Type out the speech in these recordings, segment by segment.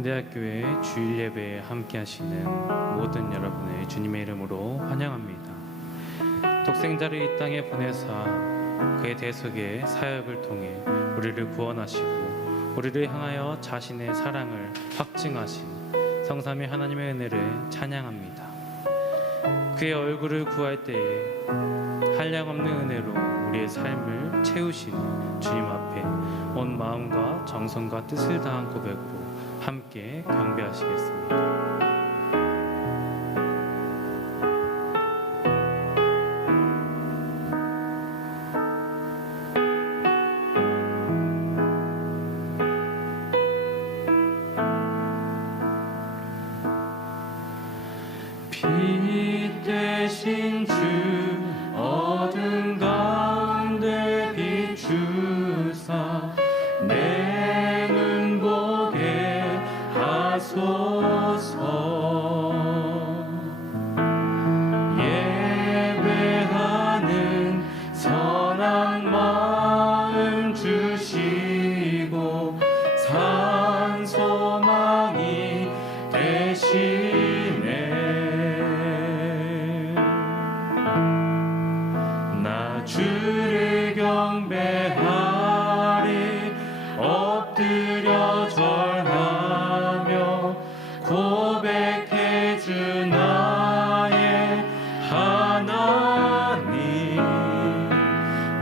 성원대학교의 주일 예배에 함께 하시는 모든 여러분을 주님의 이름으로 환영합니다. 독생자를 이 땅에 보내사 그의 대속의 사역을 통해 우리를 구원하시고 우리를 향하여 자신의 사랑을 확증하신 성삼위 하나님의 은혜를 찬양합니다. 그의 얼굴을 구할 때에 한량없는 은혜로 우리의 삶을 채우시는 주님 앞에 온 마음과 정성과 뜻을 다한 고백으로 함께 경배하시겠습니다. 빛 대신 주 어둠 가운데 비추사 내 눈 보게 하소서. 예배하는 선한 마음 주시고 산 소망이 되시네. 나 주를 경배하리 엎드려 절하며 고백해 주 나의 하나님.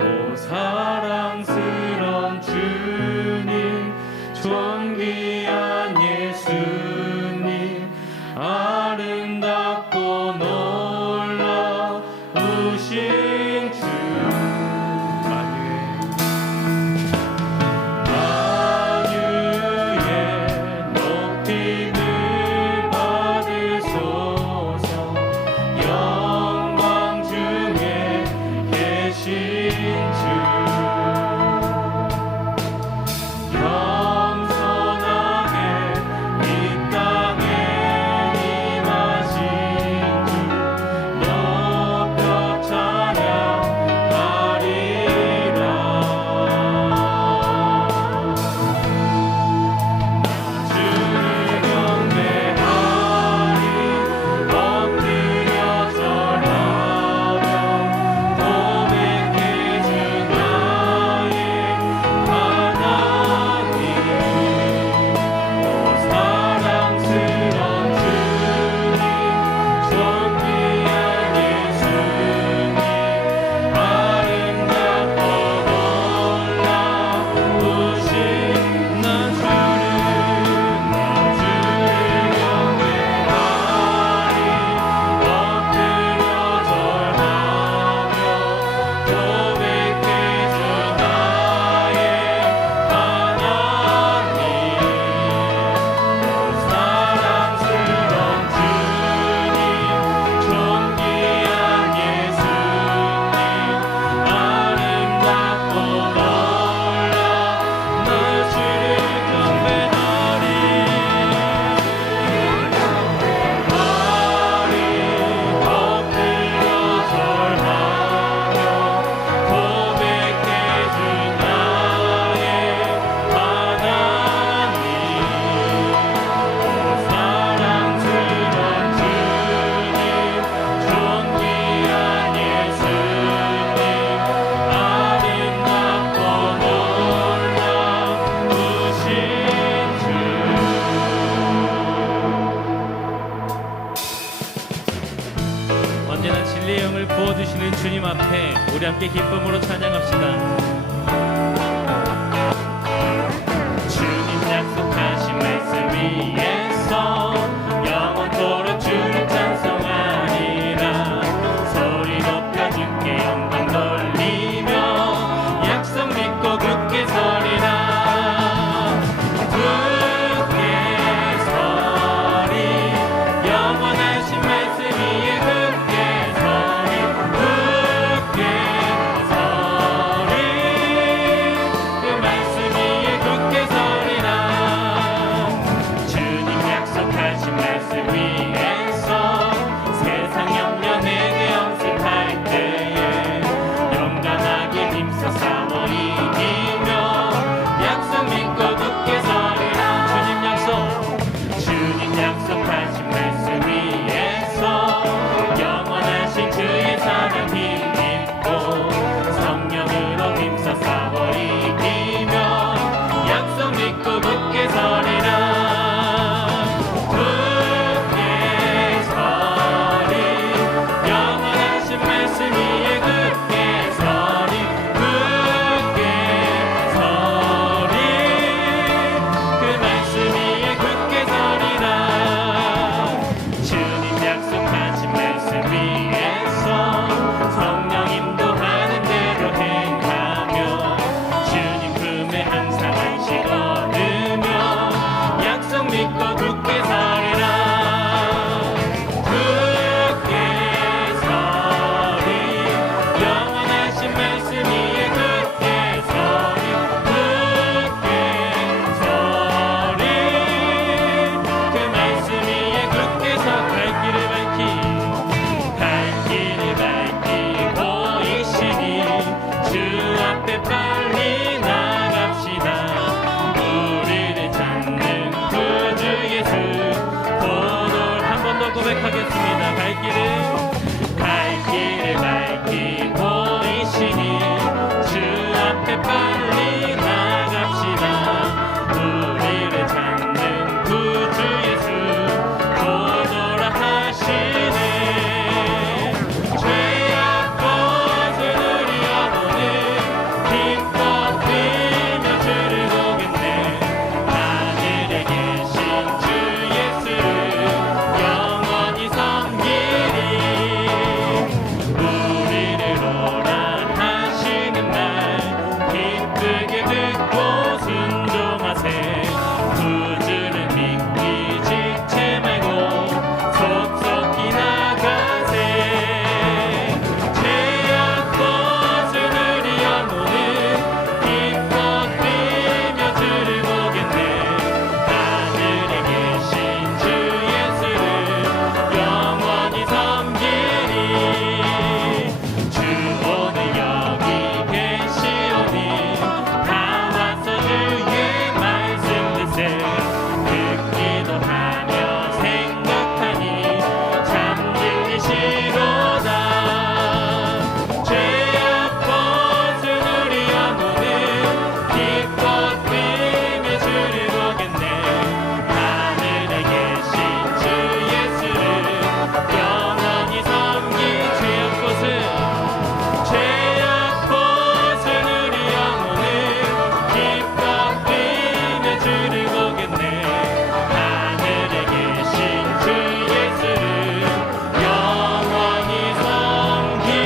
오 사랑스런 주님 존귀한 예수님 아름답고 놀라우신 주 만유의 높임을 받으소서. 영광 중에 계신 주 겸손하게 이 땅에 임하신 주 높여 찬양하리라. 주를 경배하리 엎드려 절하며 고백해 주 나의 하나님. 오 사랑스런 주님 존귀한 예수님 아름답고 놀라우신 나 주를 경배하리 엎드려 절하며 고백해 주 나의 하나님. 사랑스런 주님 존귀한 예수님 아름답고 놀라 나 주를 경배하리 엎드려 절하며 고백해 주 나의 하나님. 오 사랑스런 주님 존귀한 예수님 아름답고 놀라우신 주. 언제나 진리의 영을 부어주시는 주님 앞에 우리 함께 기쁨으로 찬양합시다. 주님 약속하신 말씀 위에서 영원토록 주를 찬송하리라. 소리 높여 주께 영광 돌리며 약속 믿고 굳게 서리라. 굳게 서리 영원하신 말씀 위에 굳게 서리 굳게 서리 앞에 빨리 나갑시다. 우리를 찾는 구주 예수 오늘 한 번 더 고백하겠습니다. 갈 길을 밝히 보이시니 주 앞에 빨리 나갑시다. 우리를 찾는 구주 예수 오너라 하시네. 죄악 벗은 우리 영혼은 기뻐 뛰며 주를 보겠네. 하늘에 계신 주 예수를 영원히 섬기리. 우리를 오라 하시는 말 기쁘게 듣고 순종하세. 구주를 믿기 지체 말고 속속히 나가세. 죄악 벗은 우리 영혼은 기뻐 뛰며 주를 보겠네. 하늘에 계신 주 예수를 영원히 섬기리. 주 오늘 여기 계시오니 다 와서 주의 말씀 듣세. 듣기도 하며 생각하니 참 들리시로다. 죄악 벗은 우리 영혼은 기뻐 뛰며 주를 보겠네. 하늘에 계신 주 예수를 영원히 섬기. 죄악 벗은 우리 영혼은 기뻐 뛰며 주를 보겠네. 하늘에 계신 주 예수를 영원히 섬기리.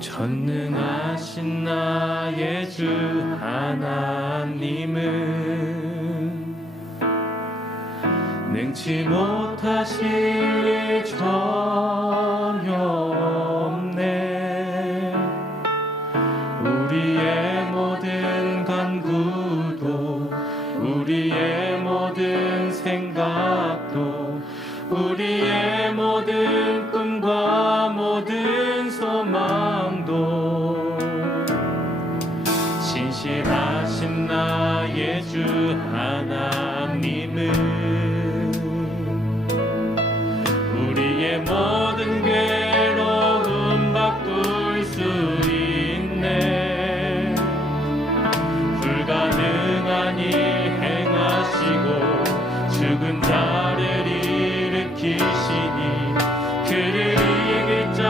전능하신 나의 주 하나님은 능치 못하실 일 전혀 없네. 우리의 모든 간구도 우리의 모든 생각도 우리의 모든 꿈과 모든 소망도 신실하신 나의 주 하나님은 우리의 모든 괴로움 바꿀 수 있네. 불가능하니 행하시고 죽은 자를 일으키시니 그를 이길 자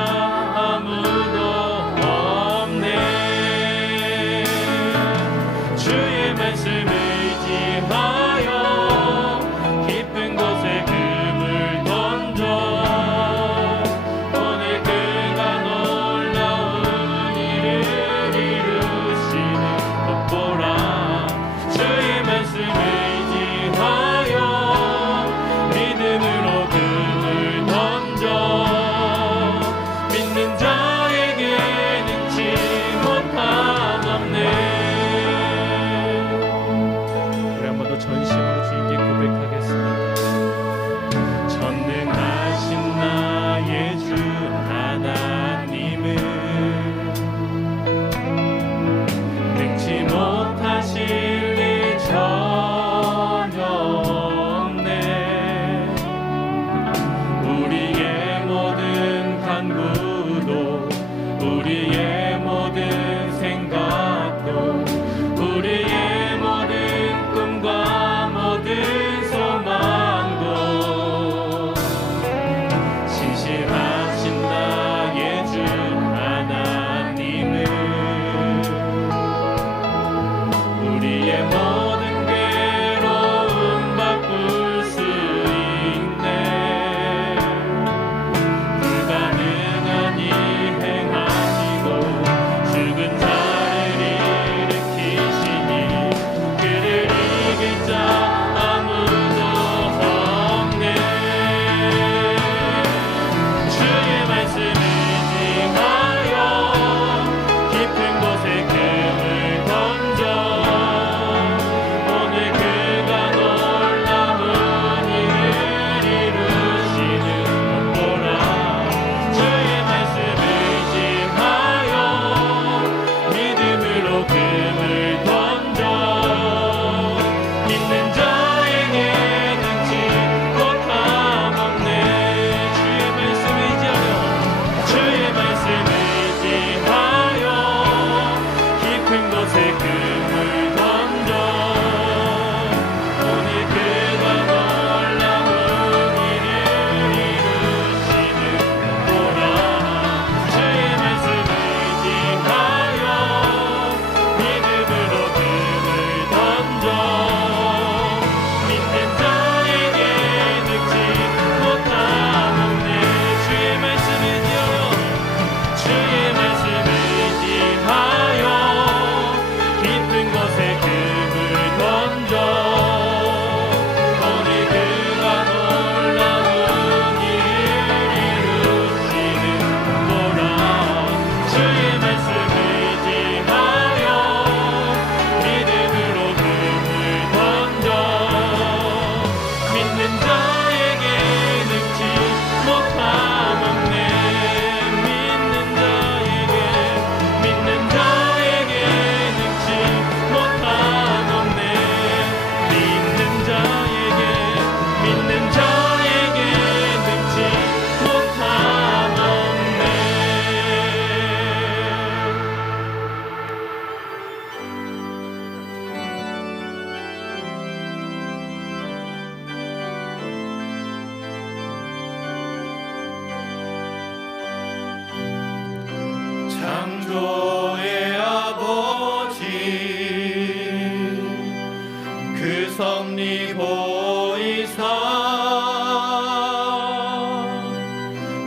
섭리 보이사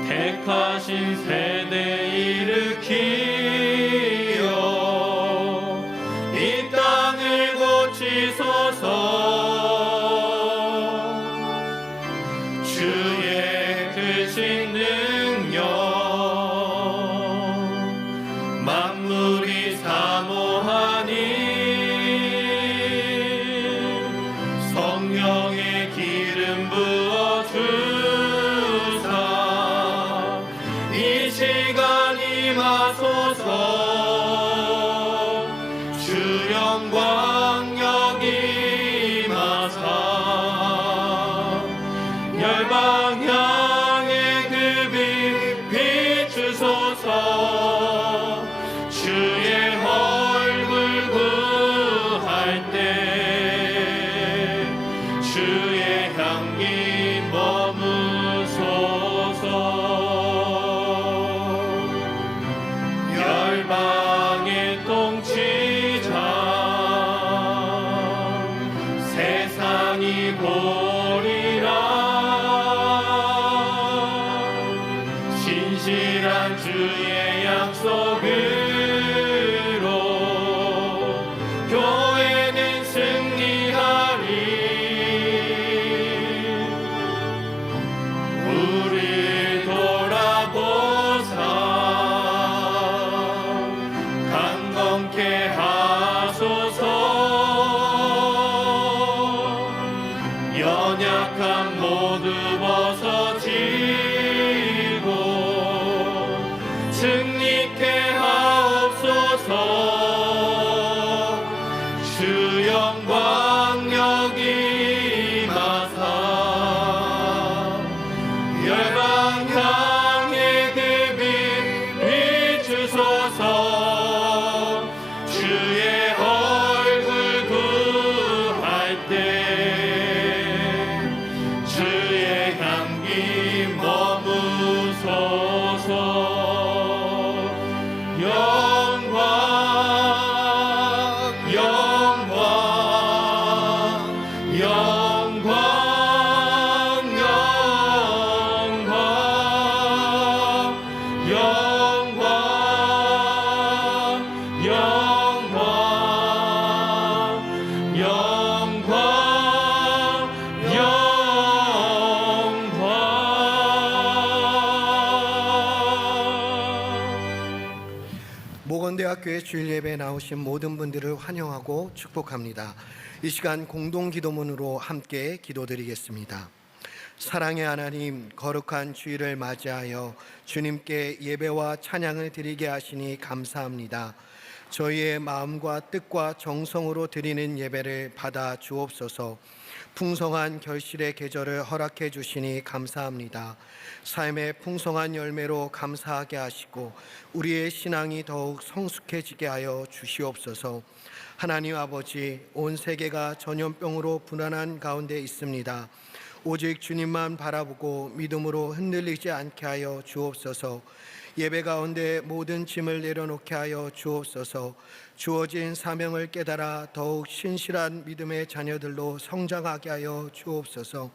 택하신 세대 일으키어 이 땅을 고치소서. 주의 크신 능력 만물이 사모하니 성령의 기름 부어 주사 이 시간 임하소서. 주 영광 여기 임하사 열방 향해 그 빛 비추소서. 주의 얼굴 구할 때 주의 향기 머무소서. 열방의 통치자 세상이 보리라. 신실한 주의 약속으로 교회는 승리하리. 우리 돌아보사 강건케 하소서. 연약한 모두 벗어지고 승리케 하옵소서. 주 영광 여기 임하사 열방 향해 그 빛 비추소서. 주의 얼굴 구할 때 주의 향기 머무소서. 영광 영광 영광 영광 영광 영광 영광 모건대학교의 주일 예배에 나오신 모든 분들을 환영하고 축복합니다. 이 시간 공동기도문으로 함께 기도드리겠습니다. 사랑의 하나님, 거룩한 주일을 맞이하여 주님께 예배와 찬양을 드리게 하시니 감사합니다. 저희의 마음과 뜻과 정성으로 드리는 예배를 받아 주옵소서. 풍성한 결실의 계절을 허락해 주시니 감사합니다. 삶의 풍성한 열매로 감사하게 하시고 우리의 신앙이 더욱 성숙해지게 하여 주시옵소서. 하나님 아버지, 온 세계가 전염병으로 불안한 가운데 있습니다. 오직 주님만 바라보고 믿음으로 흔들리지 않게 하여 주옵소서. 예배 가운데 모든 짐을 내려놓게 하여 주옵소서. 주어진 사명을 깨달아 더욱 신실한 믿음의 자녀들로 성장하게 하여 주옵소서.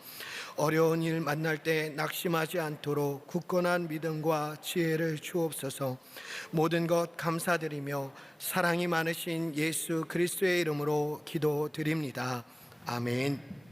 어려운 일 만날 때 낙심하지 않도록 굳건한 믿음과 지혜를 주옵소서. 모든 것 감사드리며 사랑이 많으신 예수 그리스도의 이름으로 기도드립니다. 아멘.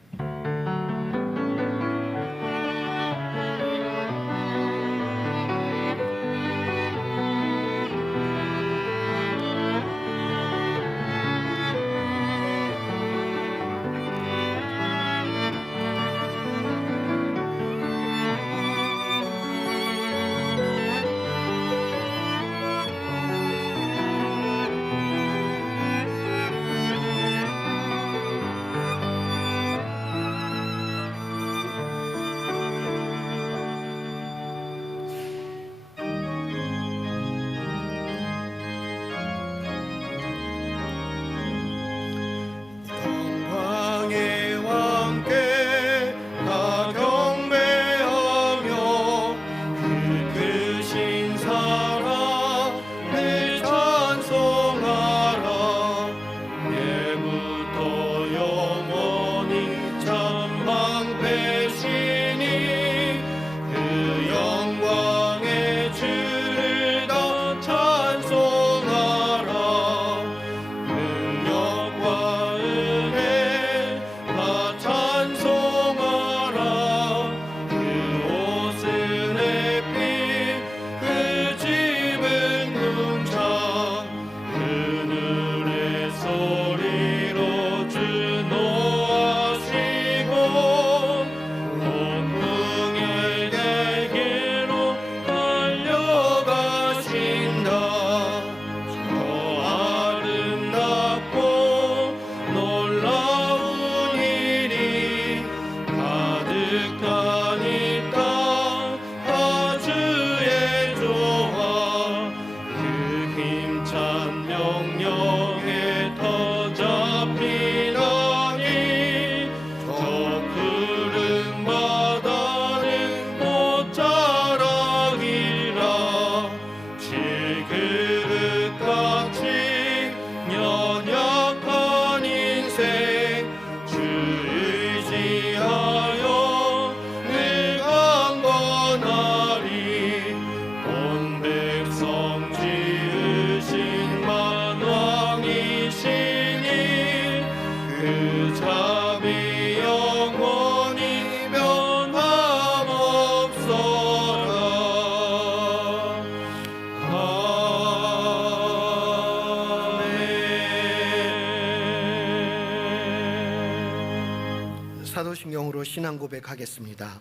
사도신경으로 신앙 고백하겠습니다.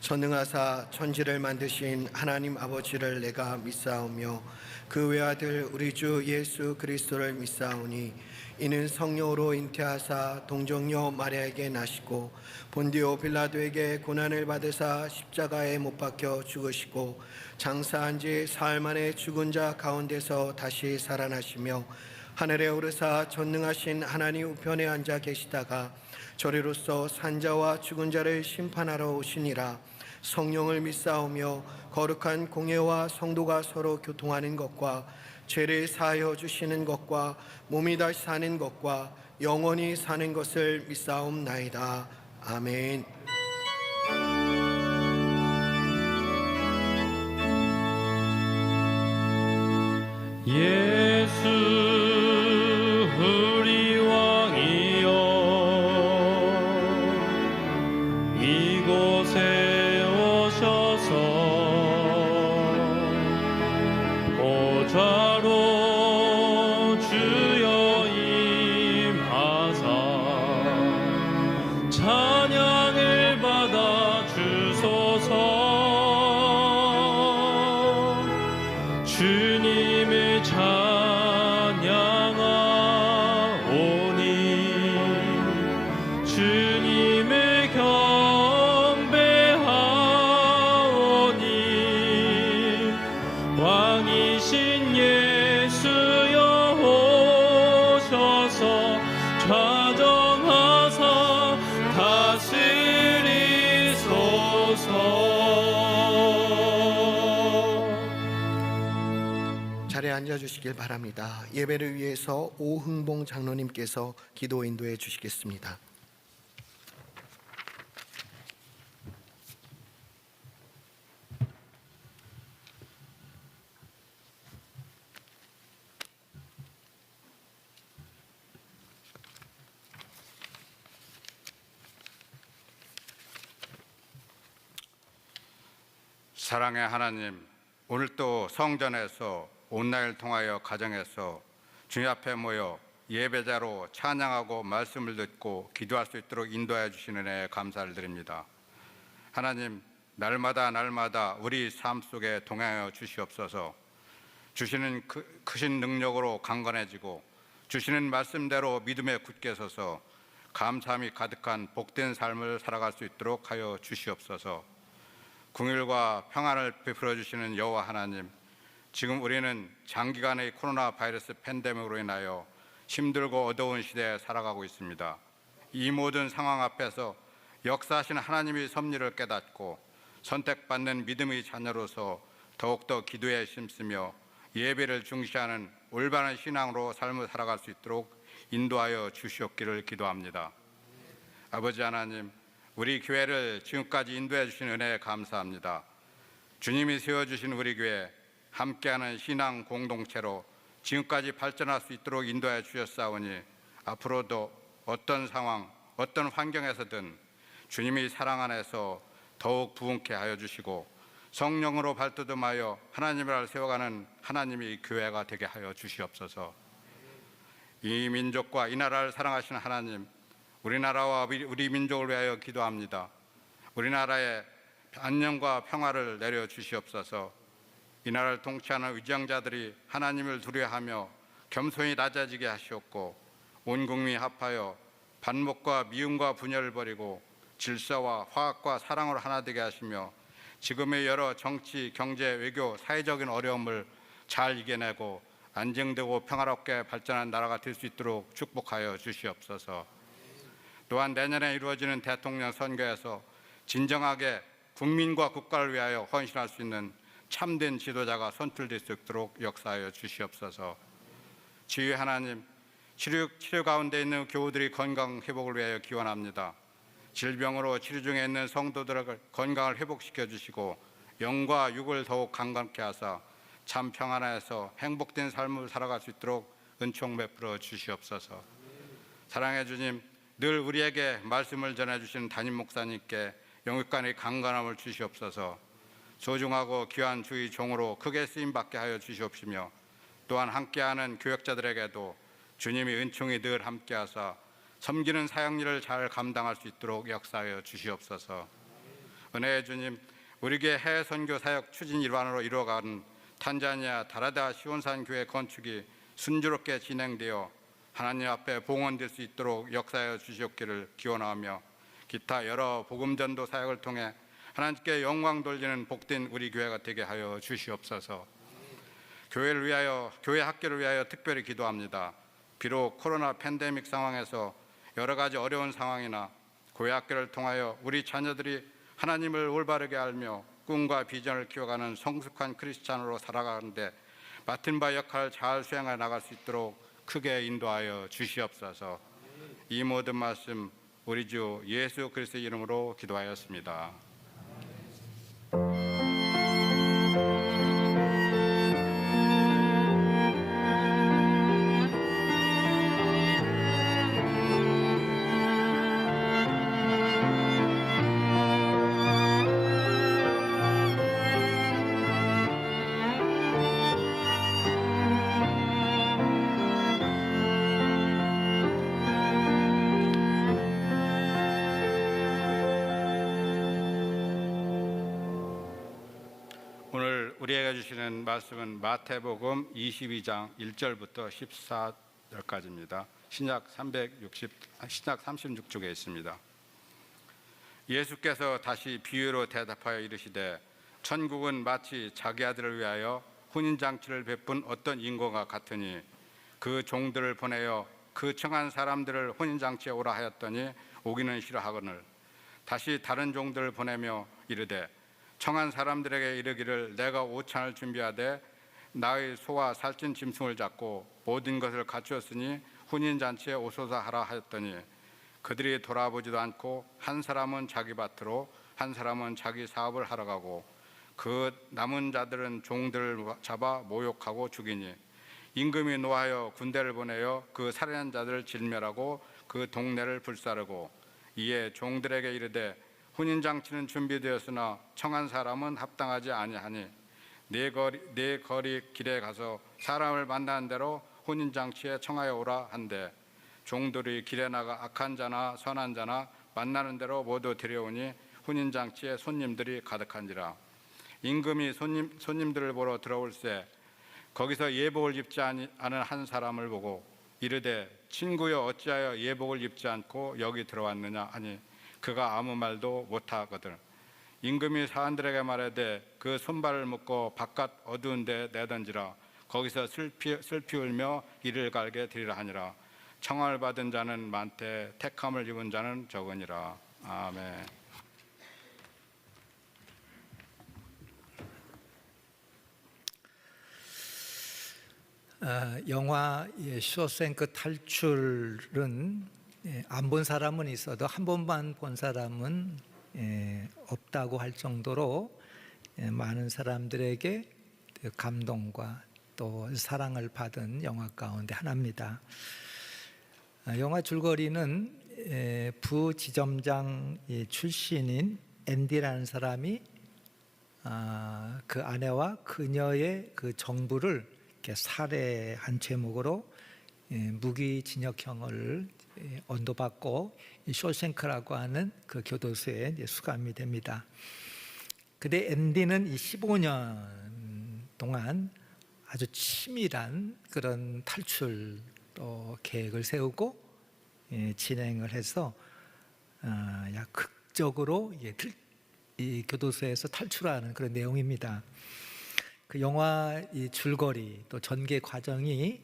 전능하사 천지를 만드신 하나님 아버지를 내가 믿사오며 그 외아들 우리 주 예수 그리스도를 믿사오니 이는 성령으로 잉태하사 동정녀 마리아에게 나시고 본디오 빌라도에게 고난을 받으사 십자가에 못 박혀 죽으시고 장사한 지 사흘 만에 죽은 자 가운데서 다시 살아나시며 하늘에 오르사 전능하신 하나님 우편에 앉아 계시다가 저리로서 산자와 죽은 자를 심판하러 오시니라. 성령을 믿사오며 거룩한 공예와 성도가 서로 교통하는 것과 죄를 사하여 주시는 것과 몸이 다시 사는 것과 영원히 사는 것을 믿사옵나이다. 아멘. 예수 우리 왕이여 이곳에 오셔서 보좌로 주여 임하사 찬양을 받아 주소서. 주님을 찬양하오니 주님을 경배하오니 왕이신 예수여 오셔서 좌정하사 다스리소서. 자리에 앉아주시길 바랍니다. 예배를 위해서 오흥봉 장로님께서 기도 인도해 주시겠습니다. 사랑의 하나님, 오늘 또 성전에서 온라인을 통하여 가정에서 주님 앞에 모여 예배자로 찬양하고 말씀을 듣고 기도할 수 있도록 인도해 주시는 은혜에 감사를 드립니다. 하나님, 날마다 우리 삶 속에 동행하여 주시옵소서. 주시는 크신 능력으로 강건해지고 주시는 말씀대로 믿음에 굳게 서서 감사함이 가득한 복된 삶을 살아갈 수 있도록 하여 주시옵소서. 궁일과 평안을 베풀어 주시는 여호와 하나님, 지금 우리는 장기간의 코로나 바이러스 팬데믹으로 인하여 힘들고 어두운 시대에 살아가고 있습니다. 이 모든 상황 앞에서 역사하시는 하나님의 섭리를 깨닫고 선택받는 믿음의 자녀로서 더욱더 기도에 힘쓰며 예배를 중시하는 올바른 신앙으로 삶을 살아갈 수 있도록 인도하여 주시옵기를 기도합니다. 아버지 하나님, 우리 교회를 지금까지 인도해 주신 은혜에 감사합니다. 주님이 세워주신 우리 교회 함께하는 신앙 공동체로 지금까지 발전할 수 있도록 인도해 주셨사오니 앞으로도 어떤 상황, 어떤 환경에서든 주님의 사랑 안에서 더욱 부흥케 하여 주시고 성령으로 발돋움하여 하나님을 알아 세워가는 하나님의 교회가 되게 하여 주시옵소서. 이 민족과 이 나라를 사랑하시는 하나님, 우리나라와 우리 민족을 위하여 기도합니다. 우리나라에 안녕과 평화를 내려 주시옵소서. 이 나라를 통치하는 위정자들이 하나님을 두려워하며 겸손히 낮아지게 하시옵고 온 국민이 합하여 반목과 미움과 분열을 버리고 질서와 화합과 사랑으로 하나 되게 하시며 지금의 여러 정치, 경제, 외교, 사회적인 어려움을 잘 이겨내고 안정되고 평화롭게 발전한 나라가 될 수 있도록 축복하여 주시옵소서. 또한 내년에 이루어지는 대통령 선거에서 진정하게 국민과 국가를 위하여 헌신할 수 있는 참된 지도자가 선출될 수 있도록 역사하여 주시옵소서. 지휘 하나님, 치료 가운데 있는 교우들의 건강 회복을 위하여 기원합니다. 질병으로 치료 중에 있는 성도들의 건강을 회복시켜 주시고 영과 육을 더욱 강건케 하사 참 평안에서 행복된 삶을 살아갈 수 있도록 은총 베풀어 주시옵소서. 사랑해 주님, 늘 우리에게 말씀을 전해주시는 담임 목사님께 영육간의 강건함을 주시옵소서. 소중하고 귀한 주의 종으로 크게 쓰임받게 하여 주시옵시며 또한 함께하는 교역자들에게도 주님의 은총이 늘 함께하사 섬기는 사역일을 잘 감당할 수 있도록 역사하여 주시옵소서. 은혜의 주님, 우리 교회 해외 선교 사역 추진 일환으로 이루어가는 탄자니아 다라다 시온산 교회 건축이 순조롭게 진행되어 하나님 앞에 봉헌될 수 있도록 역사하여 주시옵기를 기원하며 기타 여러 복음전도 사역을 통해 하나님께 영광 돌리는 복된 우리 교회가 되게 하여 주시옵소서. 교회를 위하여, 교회 학교를 위하여 특별히 기도합니다. 비록 코로나 팬데믹 상황에서 여러 가지 어려운 상황이나 교회 학교를 통하여 우리 자녀들이 하나님을 올바르게 알며 꿈과 비전을 키워가는 성숙한 크리스찬으로 살아가는데 맡은 바 역할을 잘 수행해 나갈 수 있도록 크게 인도하여 주시옵소서. 이 모든 말씀 우리 주 예수 그리스도의 이름으로 기도하였습니다. 오늘 우리에게 주시는 말씀은 마태복음 22장 1절부터 14절까지입니다. 신약 36쪽에 있습니다. 예수께서 다시 비유로 대답하여 이르시되 천국은 마치 자기 아들을 위하여 혼인잔치를 베푼 어떤 인고가 같으니 그 종들을 보내어 그 청한 사람들을 혼인잔치에 오라 하였더니 오기는 싫어하거늘 다시 다른 종들을 보내며 이르되 청한 사람들에게 이르기를 내가 오찬을 준비하되 나의 소와 살찐 짐승을 잡고 모든 것을 갖추었으니 혼인잔치에 오소서 하라 하였더니 그들이 돌아보지도 않고 한 사람은 자기 밭으로 한 사람은 자기 사업을 하러 가고 그 남은 자들은 종들을 잡아 모욕하고 죽이니 임금이 노하여 군대를 보내어 그 살해한 자들을 질멸하고 그 동네를 불사르고 이에 종들에게 이르되 혼인잔치는 준비되었으나 청한 사람은 합당하지 아니하니 네 거리 길에 가서 사람을 만나는 대로 혼인잔치에 청하여 오라 한대 종들이 길에 나가 악한 자나 선한 자나 만나는 대로 모두 데려오니 혼인잔치에 손님들이 가득한지라. 임금이 손님들을 보러 들어올새 거기서 예복을 입지 않은 한 사람을 보고 이르되 친구여 어찌하여 예복을 입지 않고 여기 들어왔느냐 하니 그가 아무 말도 못하거든. 임금이 사람들에게 말하되 그 손발을 묶고 바깥 어두운 데 내던지라. 거기서 슬피 울며 이를 갈게 되리라 하니라. 청함을 받은 자는 많되 택함을 입은 자는 적으니라. 아멘. 영화 쇼생크 탈출은 안 본 사람은 있어도 한 번만 본 사람은 없다고 할 정도로 많은 사람들에게 감동과 또 사랑을 받은 영화 가운데 하나입니다. 영화 줄거리는 부지점장 출신인 앤디라는 사람이 그 아내와 그녀의 그 정부를 이렇게 살해한 죄목으로 무기징역형을 언도받고 쇼생크라고 하는 그 교도소에 수감이 됩니다. 근데 앤디는 이 15년 동안 아주 치밀한 그런 탈출 계획을 세우고 진행을 해서 약 극적으로 이 교도소에서 탈출하는 그런 내용입니다. 그 영화 이 줄거리 또 전개 과정이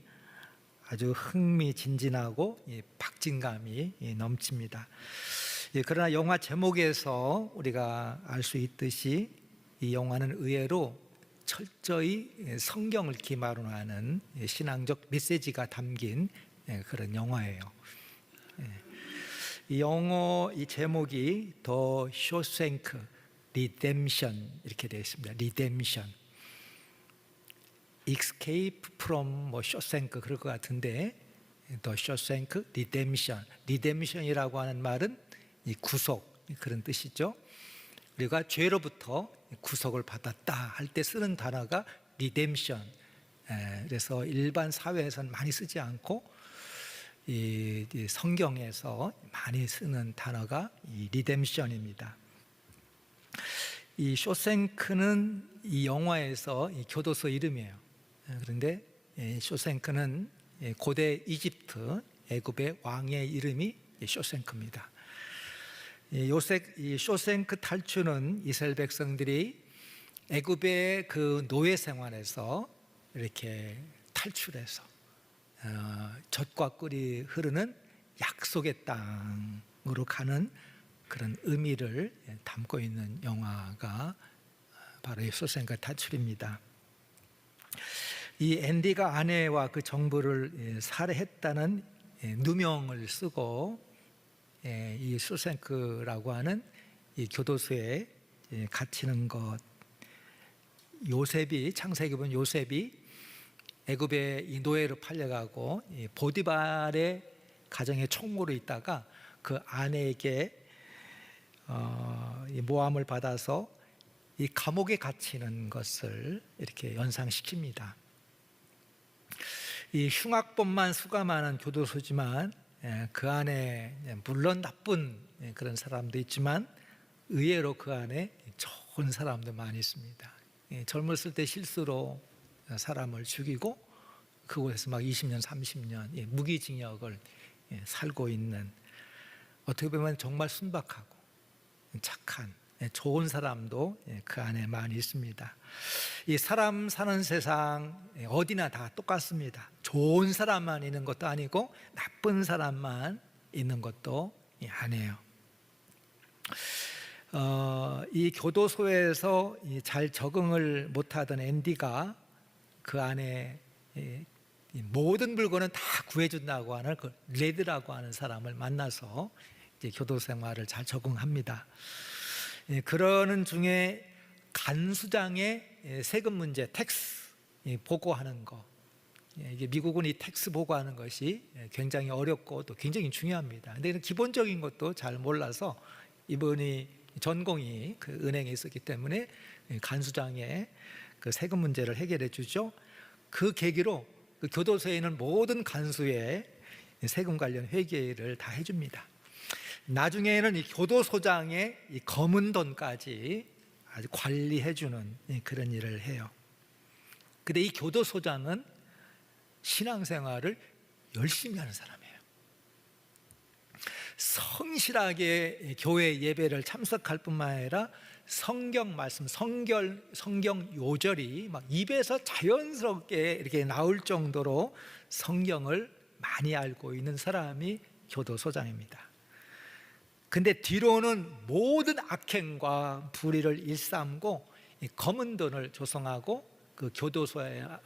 아주 흥미진진하고 박진감이 넘칩니다. 그러나 영화 제목에서 우리가 알 수 있듯이 이 영화는 의외로 철저히 성경을 기반으로 하는 신앙적 메시지가 담긴 그런 영화예요. 이 영어 이 제목이 더 쇼생크 리뎀션 이렇게 되어 있습니다. 리뎀션 Escape from 쇼생크 그럴 것 같은데 더 쇼생크 리뎀션 리뎀션이라고 하는 말은 이 구속 그런 뜻이죠. 우리가 죄로부터 구속을 받았다 할 때 쓰는 단어가 리뎀션. 그래서 일반 사회에서는 많이 쓰지 않고 이 성경에서 많이 쓰는 단어가 이 리뎀션입니다. 이 쇼생크는 이 영화에서 이 교도소 이름이에요. 그런데 쇼생크는 고대 이집트 애굽의 왕의 이름이 쇼생크입니다. 이 쇼생크 탈출은 이스라엘 백성들이 애굽의 그 노예 생활에서 이렇게 탈출해서 젖과 꿀이 흐르는 약속의 땅으로 가는 그런 의미를 담고 있는 영화가 바로 이 쇼생크 탈출입니다. 이 앤디가 아내와 그 정부를 살해했다는 누명을 쓰고 이 쇼생크라고 하는 이 교도소에 갇히는 것, 요셉이 창세기 보면 요셉이 애굽의 이 노예로 팔려가고 보디발의 가정의 총무로 있다가 그 아내에게 이 모함을 받아서 이 감옥에 갇히는 것을 이렇게 연상시킵니다. 이 흉악범만 수감하는 교도소지만 그 안에 물론 나쁜 그런 사람도 있지만 의외로 그 안에 좋은 사람도 많이 있습니다. 젊었을 때 실수로 사람을 죽이고 그곳에서 막 20년, 30년 무기징역을 살고 있는, 어떻게 보면 정말 순박하고 착한 좋은 사람도 그 안에 많이 있습니다. 이 사람 사는 세상 어디나 다 똑같습니다. 좋은 사람만 있는 것도 아니고 나쁜 사람만 있는 것도 아니에요. 이 교도소에서 잘 적응을 못하던 앤디가 그 안에 모든 물건은 다 구해준다고 하는 그 레드라고 하는 사람을 만나서 이제 교도 생활을 잘 적응합니다. 그러는 중에 간수장의 세금 문제, 텍스 보고하는 거, 이게 미국은 이 텍스 보고하는 것이 굉장히 어렵고 또 굉장히 중요합니다. 근데 기본적인 것도 잘 몰라서 이분이 전공이 그 은행에 있었기 때문에 간수장의 그 세금 문제를 해결해 주죠. 그 계기로 그 교도소에 있는 모든 간수의 세금 관련 회계를 다 해줍니다. 나중에는 이 교도소장의 이 검은 돈까지 아주 관리해주는 그런 일을 해요. 근데 이 교도소장은 신앙생활을 열심히 하는 사람이에요. 성실하게 교회 예배를 참석할 뿐만 아니라 성경 말씀, 성경 요절이 막 입에서 자연스럽게 이렇게 나올 정도로 성경을 많이 알고 있는 사람이 교도소장입니다. 근데 뒤로는 모든 악행과 불의를 일삼고 검은 돈을 조성하고 그 교도소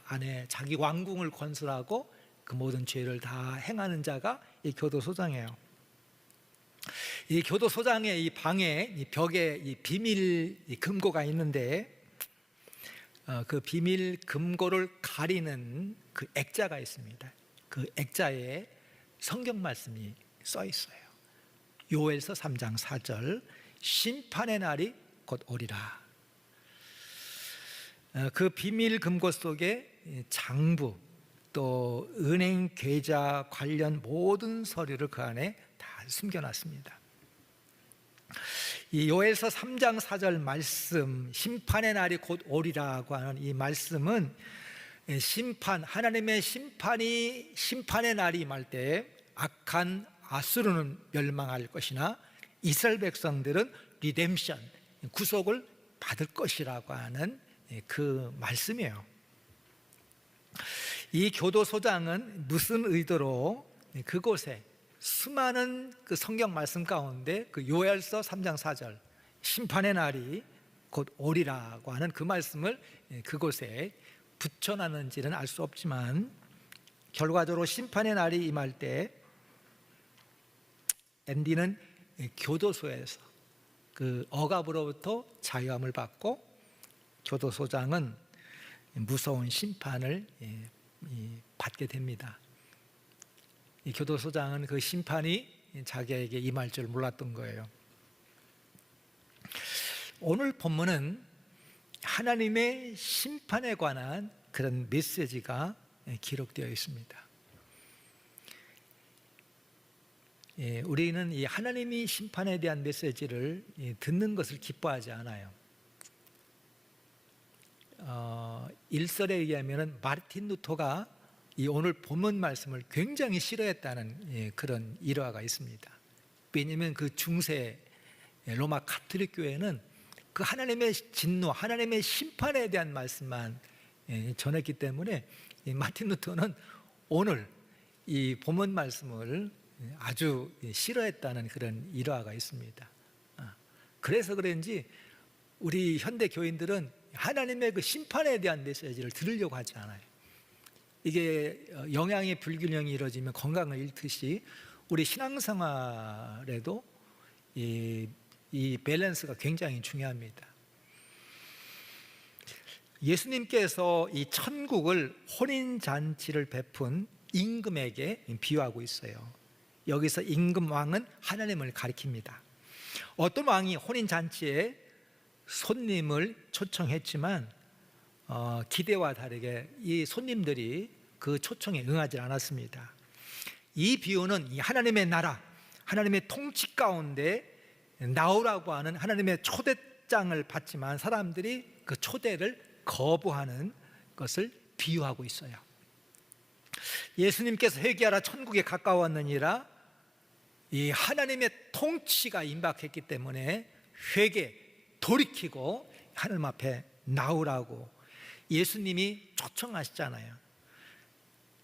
안에 자기 왕궁을 건설하고 그 모든 죄를 다 행하는 자가 이 교도소장이에요. 이 교도소장의 이 방에 이 벽에 이 비밀 금고가 있는데 그 비밀 금고를 가리는 그 액자가 있습니다. 그 액자에 성경 말씀이 써 있어요. 요엘서 3장 4절, 심판의 날이 곧 오리라. 그 비밀 금고 속에 장부 또 은행 계좌 관련 모든 서류를 그 안에 다 숨겨놨습니다. 이 요엘서 3장 4절 말씀, 심판의 날이 곧 오리라고 하는 이 말씀은 심판, 하나님의 심판의 날이 임할 때 악한 아수르는 멸망할 것이나 이스라엘 백성들은 리뎀션, 구속을 받을 것이라고 하는 그 말씀이에요. 이 교도소장은 무슨 의도로 그곳에 수많은 그 성경 말씀 가운데 그 요엘서 3장 4절 심판의 날이 곧 오리라고 하는 그 말씀을 그곳에 붙여놨는지는 알 수 없지만 결과적으로 심판의 날이 임할 때 앤디는 교도소에서 그 억압으로부터 자유함을 받고 교도소장은 무서운 심판을 받게 됩니다. 이 교도소장은 그 심판이 자기에게 임할 줄 몰랐던 거예요. 오늘 본문은 하나님의 심판에 관한 그런 메시지가 기록되어 있습니다. 우리는 이 하나님이 심판에 대한 메시지를 듣는 것을 기뻐하지 않아요. 일설에 의하면 마르틴 루터가 이 오늘 본문 말씀을 굉장히 싫어했다는 그런 일화가 있습니다. 왜냐하면 그 중세 로마 가톨릭 교회는 그 하나님의 진노, 하나님의 심판에 대한 말씀만 전했기 때문에 이 마틴 루터는 오늘 이 본문 말씀을 아주 싫어했다는 그런 일화가 있습니다. 그래서 그런지 우리 현대 교인들은 하나님의 그 심판에 대한 메시지를 들으려고 하지 않아요. 이게 영양의 불균형이 이루어지면 건강을 잃듯이 우리 신앙생활에도 이 밸런스가 굉장히 중요합니다. 예수님께서 이 천국을 혼인잔치를 베푼 임금에게 비유하고 있어요. 여기서 임금 왕은 하나님을 가리킵니다. 어떤 왕이 혼인잔치에 손님을 초청했지만 기대와 다르게 이 손님들이 그 초청에 응하지 않았습니다. 이 비유는 이 하나님의 나라, 하나님의 통치 가운데 나오라고 하는 하나님의 초대장을 받지만 사람들이 그 초대를 거부하는 것을 비유하고 있어요. 예수님께서 회개하라 천국에 가까웠느니라, 이 하나님의 통치가 임박했기 때문에 회개, 돌이키고 하나님 앞에 나오라고 예수님이 초청하시잖아요.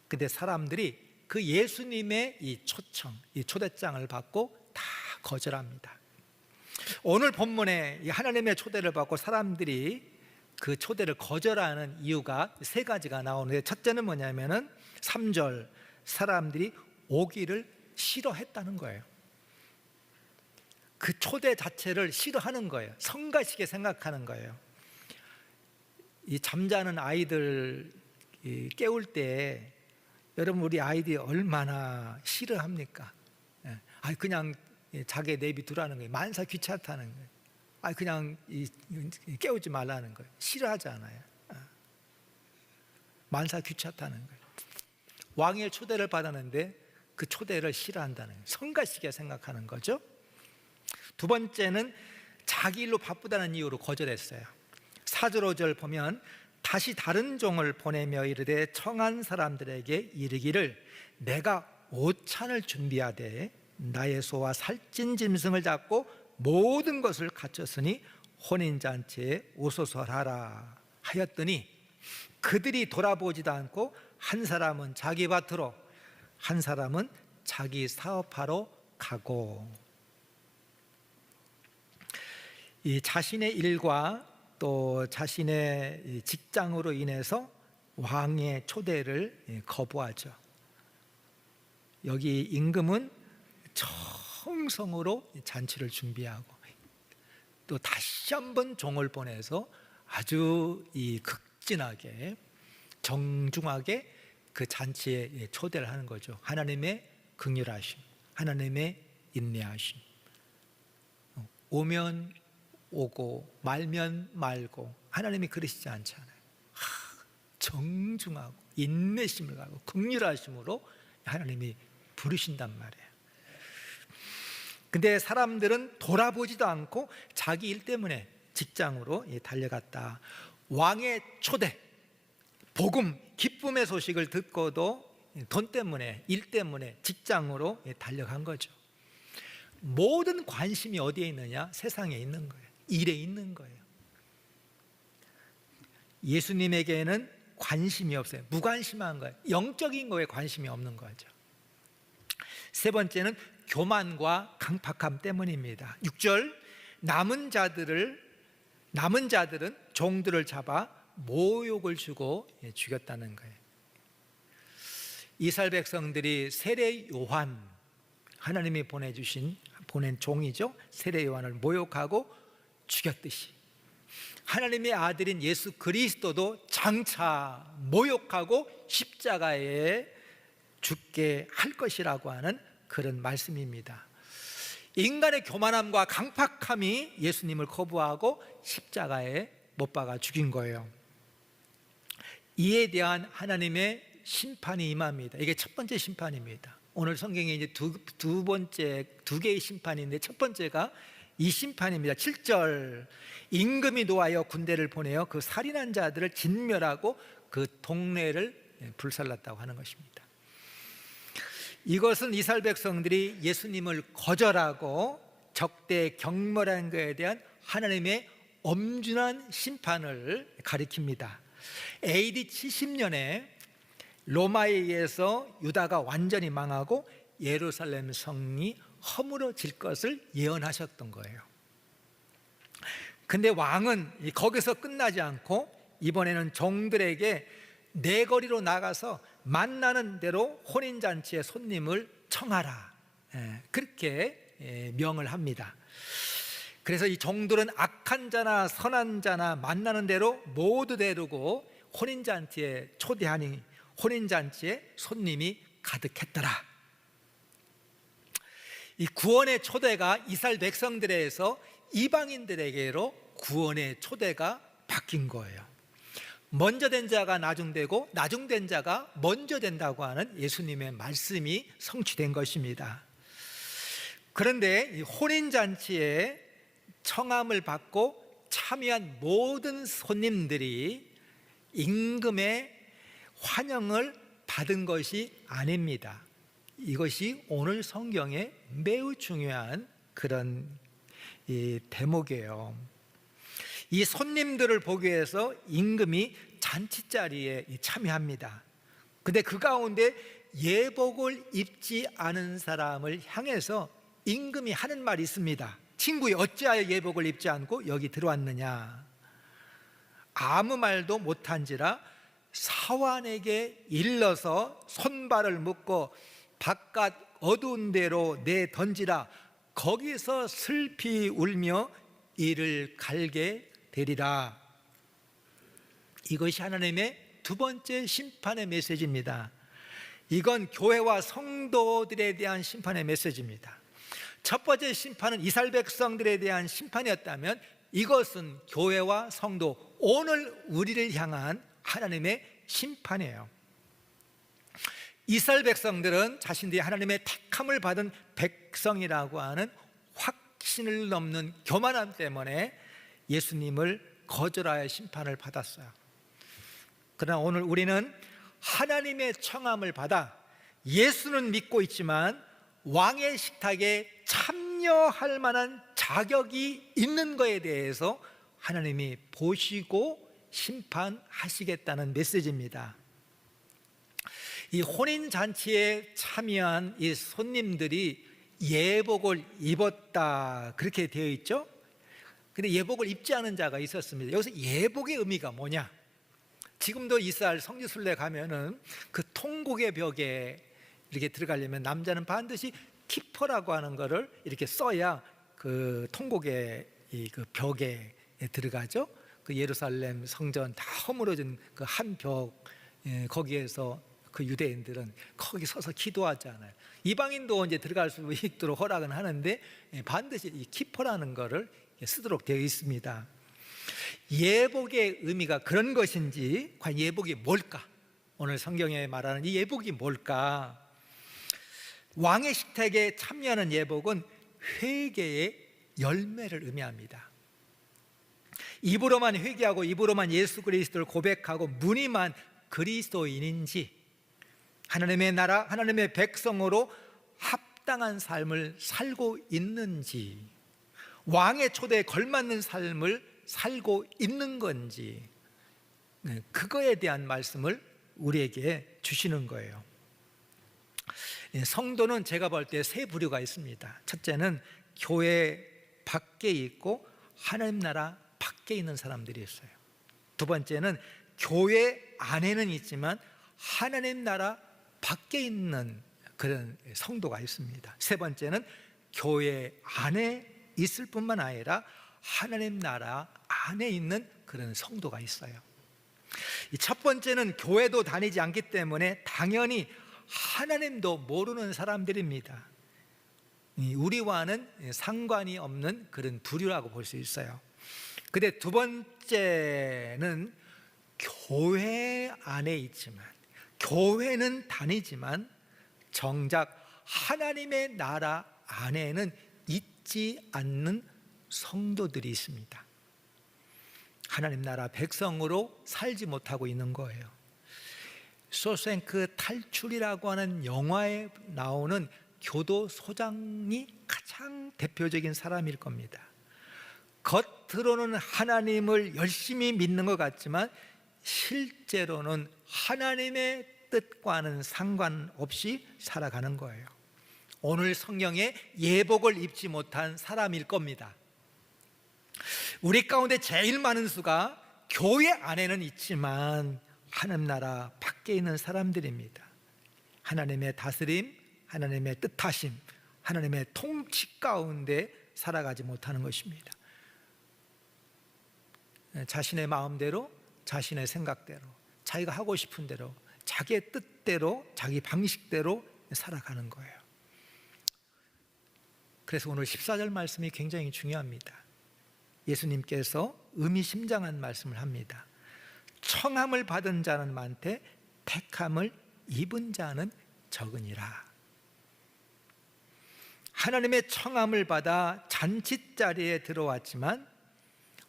근데 사람들이 그 예수님의 이 초청, 이 초대장을 받고 다 거절합니다. 오늘 본문에 이 하나님의 초대를 받고 사람들이 그 초대를 거절하는 이유가 세 가지가 나오는데, 첫째는 뭐냐면은 3절, 사람들이 오기를 싫어했다는 거예요. 그 초대 자체를 싫어하는 거예요. 성가시게 생각하는 거예요. 이 잠자는 아이들 깨울 때 여러분 우리 아이들이 얼마나 싫어합니까? 그냥 자게 내비두라는 거예요. 만사 귀찮다는 거예요. 그냥 깨우지 말라는 거예요. 싫어하지 않아요. 만사 귀찮다는 거예요. 왕의 초대를 받았는데 그 초대를 싫어한다는 거예요. 성가시게 생각하는 거죠. 두 번째는 자기 일로 바쁘다는 이유로 거절했어요. 4절 5절 보면 다시 다른 종을 보내며 이르되 청한 사람들에게 이르기를 내가 오찬을 준비하되 나의 소와 살찐 짐승을 잡고 모든 것을 갖췄으니 혼인잔치에 오소서하라 하였더니 그들이 돌아보지도 않고 한 사람은 자기 밭으로 한 사람은 자기 사업하러 가고, 이 자신의 일과 또 자신의 직장으로 인해서 왕의 초대를 거부하죠. 여기 임금은 정성으로 잔치를 준비하고 또 다시 한번 종을 보내서 아주 극진하게 정중하게 그 잔치에 초대를 하는 거죠. 하나님의 긍휼하심, 하나님의 인내하심. 오면 오고 말면 말고 하나님이 그러시지 않잖아요. 정중하고 인내심을 가지고 긍휼하심으로 하나님이 부르신단 말이에요. 근데 사람들은 돌아보지도 않고 자기 일 때문에 직장으로 달려갔다. 왕의 초대, 복음, 기쁨의 소식을 듣고도 돈 때문에, 일 때문에 직장으로 달려간 거죠. 모든 관심이 어디에 있느냐? 세상에 있는 거예요. 일에 있는 거예요. 예수님에게는 관심이 없어요. 무관심한 거예요. 영적인 거에 관심이 없는 거죠. 세 번째는 교만과 강팍함 때문입니다. 6절, 남은 자들은 종들을 잡아 모욕을 주고 죽였다는 거예요. 이스라엘 백성들이 세례 요한, 하나님이 보낸 종이죠. 세례 요한을 모욕하고 죽였듯이 하나님의 아들인 예수 그리스도도 장차 모욕하고 십자가에 죽게 할 것이라고 하는 그런 말씀입니다. 인간의 교만함과 강팍함이 예수님을 거부하고 십자가에 못 박아 죽인 거예요. 이에 대한 하나님의 심판이 임합니다. 이게 첫 번째 심판입니다. 오늘 성경에 이제 두 번째 두 개의 심판인데 첫 번째가 이 심판입니다. 7절 임금이 노하여 군대를 보내어 그 살인한 자들을 진멸하고 그 동네를 불살랐다고 하는 것입니다. 이것은 이스라엘 백성들이 예수님을 거절하고 적대 경멸한 것에 대한 하나님의 엄중한 심판을 가리킵니다. AD 70년에 로마에 의해서 유다가 완전히 망하고 예루살렘 성이 허물어질 것을 예언하셨던 거예요. 근데 왕은 거기서 끝나지 않고 이번에는 종들에게 내거리로 나가서 만나는 대로 혼인잔치의 손님을 청하라, 그렇게 명을 합니다. 그래서 이 종들은 악한 자나 선한 자나 만나는 대로 모두 데리고 혼인잔치에 초대하니 혼인잔치에 손님이 가득했더라. 이 구원의 초대가 이스라엘 백성들에게서 이방인들에게로 구원의 초대가 바뀐 거예요. 먼저 된 자가 나중되고 나중된 자가 먼저 된다고 하는 예수님의 말씀이 성취된 것입니다. 그런데 이 혼인잔치에 청함을 받고 참여한 모든 손님들이 임금의 환영을 받은 것이 아닙니다. 이것이 오늘 성경에 매우 중요한 그런 대목이에요. 이 손님들을 보기 위해서 임금이 잔치자리에 참여합니다. 근데 그 가운데 예복을 입지 않은 사람을 향해서 임금이 하는 말이 있습니다. 친구여, 어찌하여 예복을 입지 않고 여기 들어왔느냐? 아무 말도 못한지라 사환에게 일러서 손발을 묶고 바깥 어두운 데로 내던지라. 거기서 슬피 울며 이를 갈게 되리라. 이것이 하나님의 두 번째 심판의 메시지입니다. 이건 교회와 성도들에 대한 심판의 메시지입니다. 첫 번째 심판은 이스라엘 백성들에 대한 심판이었다면 이것은 교회와 성도, 오늘 우리를 향한 하나님의 심판이에요. 이스라엘 백성들은 자신들이 하나님의 택함을 받은 백성이라고 하는 확신을 넘는 교만함 때문에 예수님을 거절하여 심판을 받았어요. 그러나 오늘 우리는 하나님의 청함을 받아 예수는 믿고 있지만 왕의 식탁에 참여할 만한 자격이 있는 것에 대해서 하나님이 보시고 심판하시겠다는 메시지입니다. 이 혼인잔치에 참여한 이 손님들이 예복을 입었다, 그렇게 되어 있죠. 근데 예복을 입지 않은 자가 있었습니다. 여기서 예복의 의미가 뭐냐? 지금도 이스라엘 성지순례 가면은 그 통곡의 벽에 이렇게 들어가려면 남자는 반드시 키퍼라고 하는 거를 이렇게 써야 그 통곡의 그 벽에 들어가죠. 그 예루살렘 성전 다 허물어진 그 한 벽, 거기에서 그 유대인들은 거기 서서 기도하잖아요. 이방인도 이제 들어갈 수 있도록 허락은 하는데 반드시 이 키퍼라는 거를 쓰도록 되어 있습니다. 예복의 의미가 그런 것인지, 과연 예복이 뭘까? 오늘 성경에 말하는 이 예복이 뭘까? 왕의 식탁에 참여하는 예복은 회개의 열매를 의미합니다. 입으로만 회개하고 입으로만 예수 그리스도를 고백하고 무늬만 그리스도인인지, 하나님의 나라, 하나님의 백성으로 합당한 삶을 살고 있는지, 왕의 초대에 걸맞는 삶을 살고 있는 건지, 그거에 대한 말씀을 우리에게 주시는 거예요. 성도는 제가 볼 때 세 부류가 있습니다. 첫째는 교회 밖에 있고 하나님 나라 밖에 있는 사람들이 있어요. 두 번째는 교회 안에는 있지만 하나님 나라 밖에 있는 그런 성도가 있습니다. 세 번째는 교회 안에 있을 뿐만 아니라 하나님 나라 안에 있는 그런 성도가 있어요. 이 첫 번째는 교회도 다니지 않기 때문에 당연히 하나님도 모르는 사람들입니다. 우리와는 상관이 없는 그런 부류라고 볼 수 있어요. 근데 두 번째는 교회 안에 있지만, 교회는 다니지만 정작 하나님의 나라 안에는 있지 않는 성도들이 있습니다. 하나님 나라 백성으로 살지 못하고 있는 거예요. 쇼생크 탈출이라고 하는 영화에 나오는 교도소장이 가장 대표적인 사람일 겁니다. 겉으로는 하나님을 열심히 믿는 것 같지만 실제로는 하나님의 뜻과는 상관없이 살아가는 거예요. 오늘 성경에 예복을 입지 못한 사람일 겁니다. 우리 가운데 제일 많은 수가 교회 안에는 있지만 하나님 나라 밖에 있는 사람들입니다. 하나님의 다스림, 하나님의 뜻하심, 하나님의 통치 가운데 살아가지 못하는 것입니다. 자신의 마음대로, 자신의 생각대로, 자기가 하고 싶은 대로, 자기의 뜻대로, 자기 방식대로 살아가는 거예요. 그래서 오늘 14절 말씀이 굉장히 중요합니다. 예수님께서 의미심장한 말씀을 합니다. 청함을 받은 자는 많되 택함을 입은 자는 적으니라. 하나님의 청함을 받아 잔치자리에 들어왔지만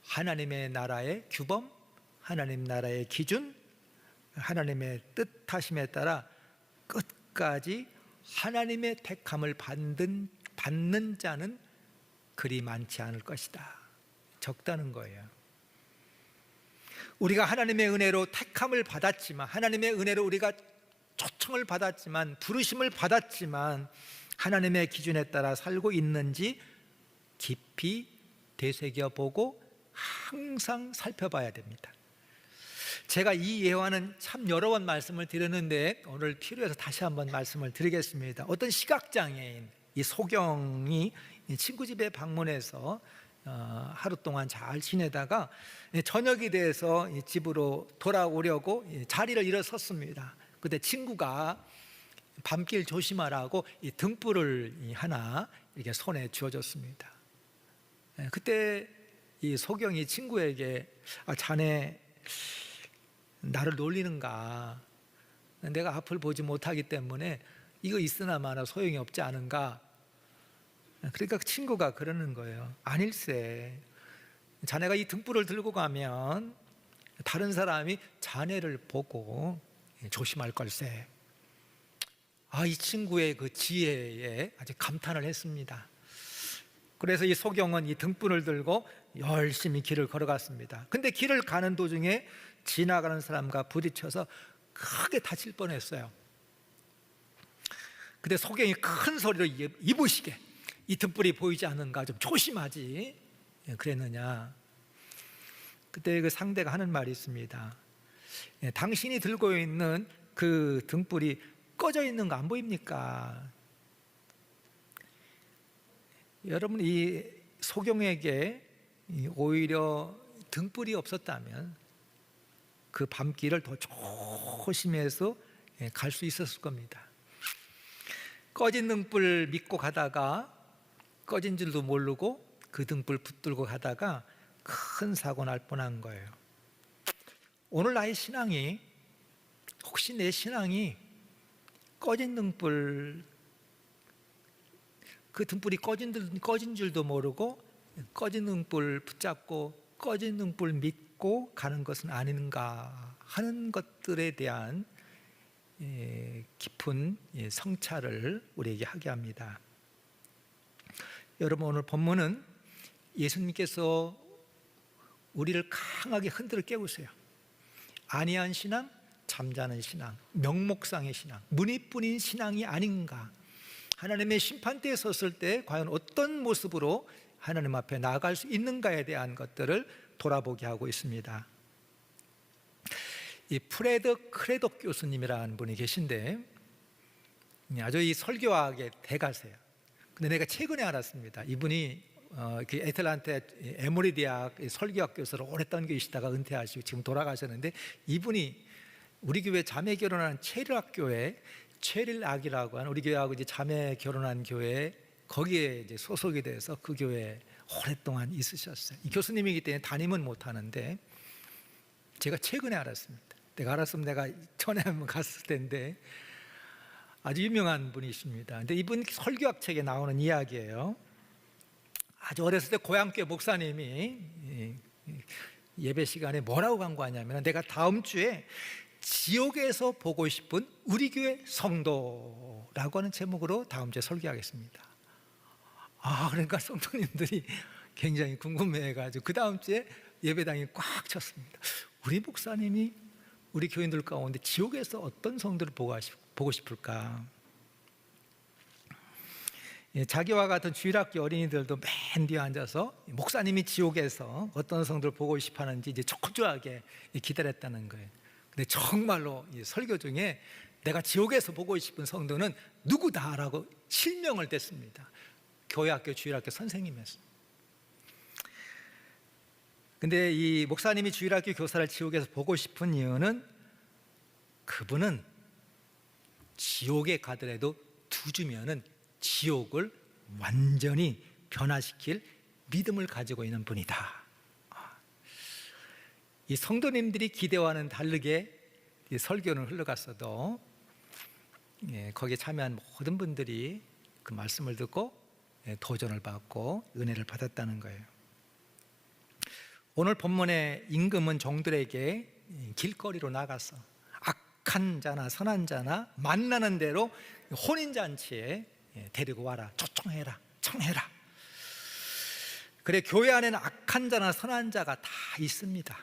하나님의 나라의 규범, 하나님 나라의 기준, 하나님의 뜻하심에 따라 끝까지 하나님의 택함을 받는 자는 그리 많지 않을 것이다. 적다는 거예요. 우리가 하나님의 은혜로 택함을 받았지만, 하나님의 은혜로 우리가 초청을 받았지만, 부르심을 받았지만 하나님의 기준에 따라 살고 있는지 깊이 되새겨보고 항상 살펴봐야 됩니다. 제가 이 예화는 참 여러 번 말씀을 드렸는데 오늘 필요해서 다시 한번 말씀을 드리겠습니다. 어떤 시각장애인 이 소경이 친구 집에 방문해서 하루 동안 잘 지내다가 저녁이 돼서 집으로 돌아오려고 자리를 일어섰습니다. 그때 친구가 밤길 조심하라고 이 등불을 하나 이렇게 손에 쥐어줬습니다. 그때 이 소경이 친구에게 자네 나를 놀리는가? 내가 앞을 보지 못하기 때문에 이거 있으나 마나 소용이 없지 않은가? 그러니까 친구가 그러는 거예요. 아닐세. 자네가 이 등불을 들고 가면 다른 사람이 자네를 보고 조심할 걸세. 이 친구의 그 지혜에 아주 감탄을 했습니다. 그래서 이 소경은 이 등불을 들고 열심히 길을 걸어갔습니다. 근데 길을 가는 도중에 지나가는 사람과 부딪혀서 크게 다칠 뻔했어요. 근데 소경이 큰 소리로 이보시게 이 등불이 보이지 않는가 좀 조심하지 그랬느냐. 그때 그 상대가 하는 말이 있습니다. 당신이 들고 있는 그 등불이 꺼져 있는 거 안 보입니까? 여러분, 이 소경에게 오히려 등불이 없었다면 그 밤길을 더 조심해서 갈 수 있었을 겁니다. 꺼진 등불 믿고 가다가 꺼진 줄도 모르고 그 등불 붙들고 가다가 큰 사고 날 뻔한 거예요. 오늘 나의 신앙이, 혹시 내 신앙이 꺼진 등불, 그 등불이 꺼진 줄도 모르고 꺼진 등불 붙잡고 꺼진 등불 믿고 가는 것은 아닌가 하는 것들에 대한 깊은 성찰을 우리에게 하게 합니다. 여러분, 오늘 본문은 예수님께서 우리를 강하게 흔들어 깨우세요. 안이한 신앙, 잠자는 신앙, 명목상의 신앙, 문이뿐인 신앙이 아닌가. 하나님의 심판대에 섰을 때 과연 어떤 모습으로 하나님 앞에 나아갈 수 있는가에 대한 것들을 돌아보게 하고 있습니다. 이 프레드 크레독 교수님이라는 분이 계신데 아주 이 설교학의 대가세요. 근데 내가 최근에 알았습니다. 이분이 애틀란타 에모리 대학 설교학 교수로 오랫동안 계시다가 은퇴하시고 지금 돌아가셨는데, 이분이 우리 교회 자매 결혼한 체릴학교에 체릴학이라고 하는 우리 교회하고 이제 자매 결혼한 교회, 거기에 이제 소속이 돼서 그 교회에 오랫동안 있으셨어요. 이 교수님이기 때문에 담임은 못하는데 제가 최근에 알았습니다. 내가 알았으면 내가 전에 한번 갔을 텐데 아주 유명한 분이십니다. 근데 이분 설교학 책에 나오는 이야기예요. 아주 어렸을 때 고향교회 목사님이 예배 시간에 뭐라고 간구하냐면, 내가 다음 주에 지옥에서 보고 싶은 우리 교회 성도라고 하는 제목으로 다음 주에 설교하겠습니다. 그러니까 성도님들이 굉장히 궁금해가지고 그 다음 주에 예배당이 꽉 찼습니다. 우리 목사님이 우리 교인들 가운데 지옥에서 어떤 성도를 보고 싶을까? 자기와 같은 주일학교 어린이들도 맨 뒤에 앉아서 목사님이 지옥에서 어떤 성도를 보고 싶어하는지 이제 초조하게 기다렸다는 거예요. 근데 정말로 이 설교 중에 내가 지옥에서 보고 싶은 성도는 누구다라고 실명을 댔습니다. 교회학교 주일학교 선생님이었어요. 근데 이 목사님이 주일학교 교사를 지옥에서 보고 싶은 이유는, 그분은 지옥에 가더라도 2주면은 지옥을 완전히 변화시킬 믿음을 가지고 있는 분이다. 이 성도님들이 기대와는 다르게 이 설교는 흘러갔어도 거기에 참여한 모든 분들이 그 말씀을 듣고 도전을 받고 은혜를 받았다는 거예요. 오늘 본문의 임금은 종들에게 길거리로 나가서 악한 자나 선한 자나 만나는 대로 혼인잔치에 데리고 와라, 초청해라, 청해라. 그래, 교회 안에는 악한 자나 선한 자가 다 있습니다.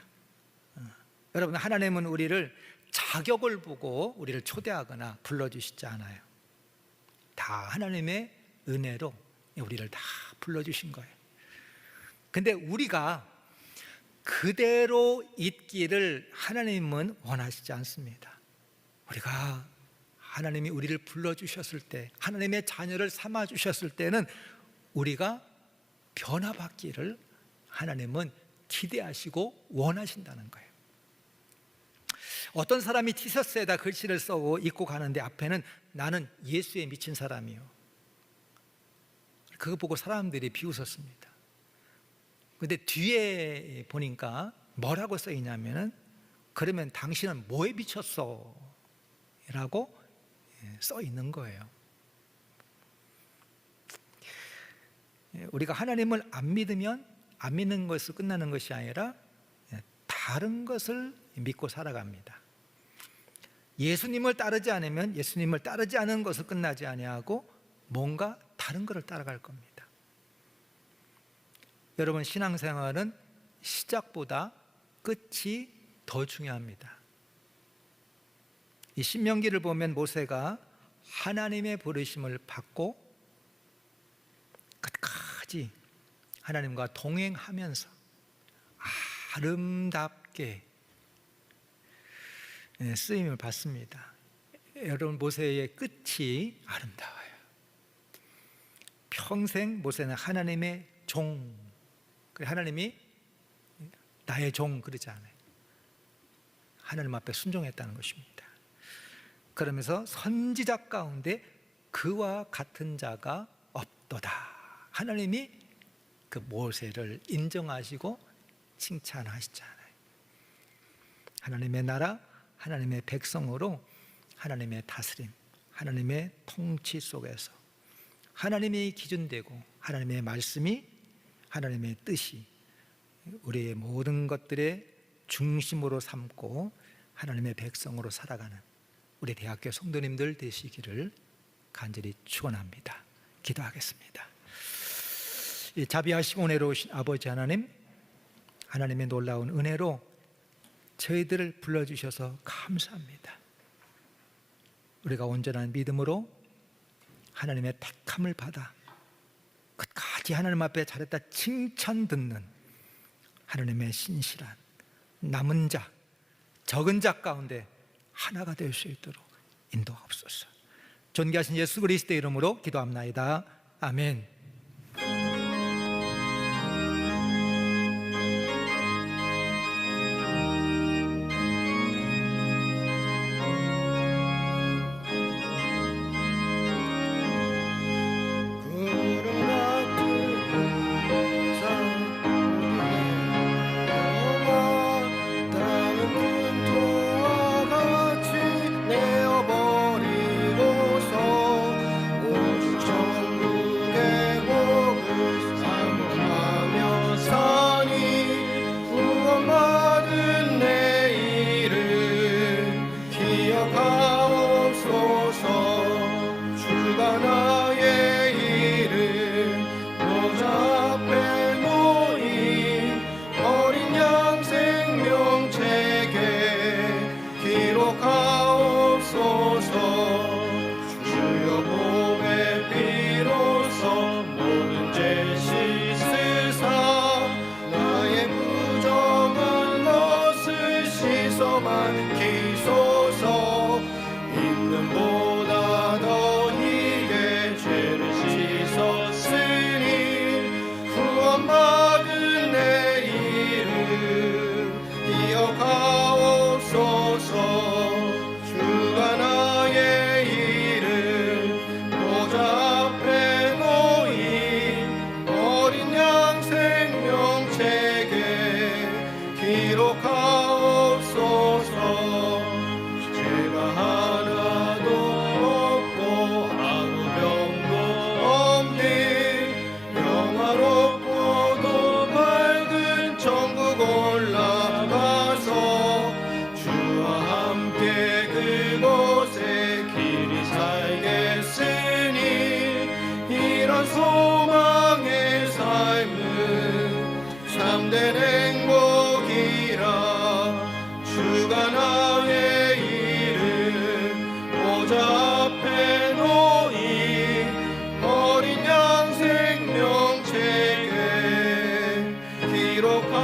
여러분, 하나님은 우리를 자격을 보고 우리를 초대하거나 불러주시지 않아요. 다 하나님의 은혜로 우리를 다 불러주신 거예요. 근데 우리가 그대로 있기를 하나님은 원하시지 않습니다. 우리가 하나님이 우리를 불러주셨을 때, 하나님의 자녀를 삼아주셨을 때는 우리가 변화받기를 하나님은 기대하시고 원하신다는 거예요. 어떤 사람이 티셔츠에다 글씨를 써고 입고 가는데 앞에는 나는 예수에 미친 사람이요, 그거 보고 사람들이 비웃었습니다. 근데 뒤에 보니까 뭐라고 써 있냐면은, 그러면 당신은 뭐에 미쳤어? 라고 써 있는 거예요. 우리가 하나님을 안 믿으면 안 믿는 것으로 끝나는 것이 아니라 다른 것을 믿고 살아갑니다. 예수님을 따르지 않으면 예수님을 따르지 않은 것을 끝나지 아니하고 뭔가 다른 것을 따라갈 겁니다. 여러분, 신앙생활은 시작보다 끝이 더 중요합니다. 이 신명기를 보면 모세가 하나님의 부르심을 받고 끝까지 하나님과 동행하면서 아름답게 쓰임을 받습니다. 여러분, 모세의 끝이 아름다워요. 평생 모세는 하나님의 종, 하나님이 나의 종 그러지 않아요. 하나님 앞에 순종했다는 것입니다. 그러면서 선지자 가운데 그와 같은 자가 없도다. 하나님이 그 모세를 인정하시고 칭찬하시잖아요. 하나님의 나라, 하나님의 백성으로 하나님의 다스림, 하나님의 통치 속에서 하나님이 기준되고 하나님의 말씀이, 하나님의 뜻이 우리의 모든 것들의 중심으로 삼고 하나님의 백성으로 살아가는 우리 대학교 성도님들 되시기를 간절히 축원합니다. 기도하겠습니다. 자비하시고 은혜로우신 아버지 하나님, 하나님의 놀라운 은혜로 저희들을 불러주셔서 감사합니다. 우리가 온전한 믿음으로 하나님의 택함을 받아 끝까지 하나님 앞에 잘했다 칭찬 듣는 하나님의 신실한 남은 자, 적은 자 가운데 하나가 될 수 있도록 인도하옵소서. 존귀하신 예수 그리스도의 이름으로 기도합나이다. 아멘. 땅은 큰 토와 같이 내어버리고서 기록하옵소서. 주가 나의 일을 보좌 앞에 놓인 어린 양 생명책에 기록하옵소서. 주여 몸의 피로써 모든 죄 씻으사 나의 부정한 것을 씻어만 기소서. 있는 보다 더이게 죄를 씻었으니 구원받은 내 이름 기억하옵소서. 주가 나의 일을 보좌 앞에 놓인 어린 양 생명책에 기록하옵소서. 죄가 하나도 없고 아무 병도 없는 영화롭고도 밝은 천국 올라가서 주와 함께 그곳에 길이 살겠으니 이런 소망의 삶은 참된 행복이라. 주가 나의 일을 보좌 앞에 놓인 어린 양 생명책에 기록하옵소서.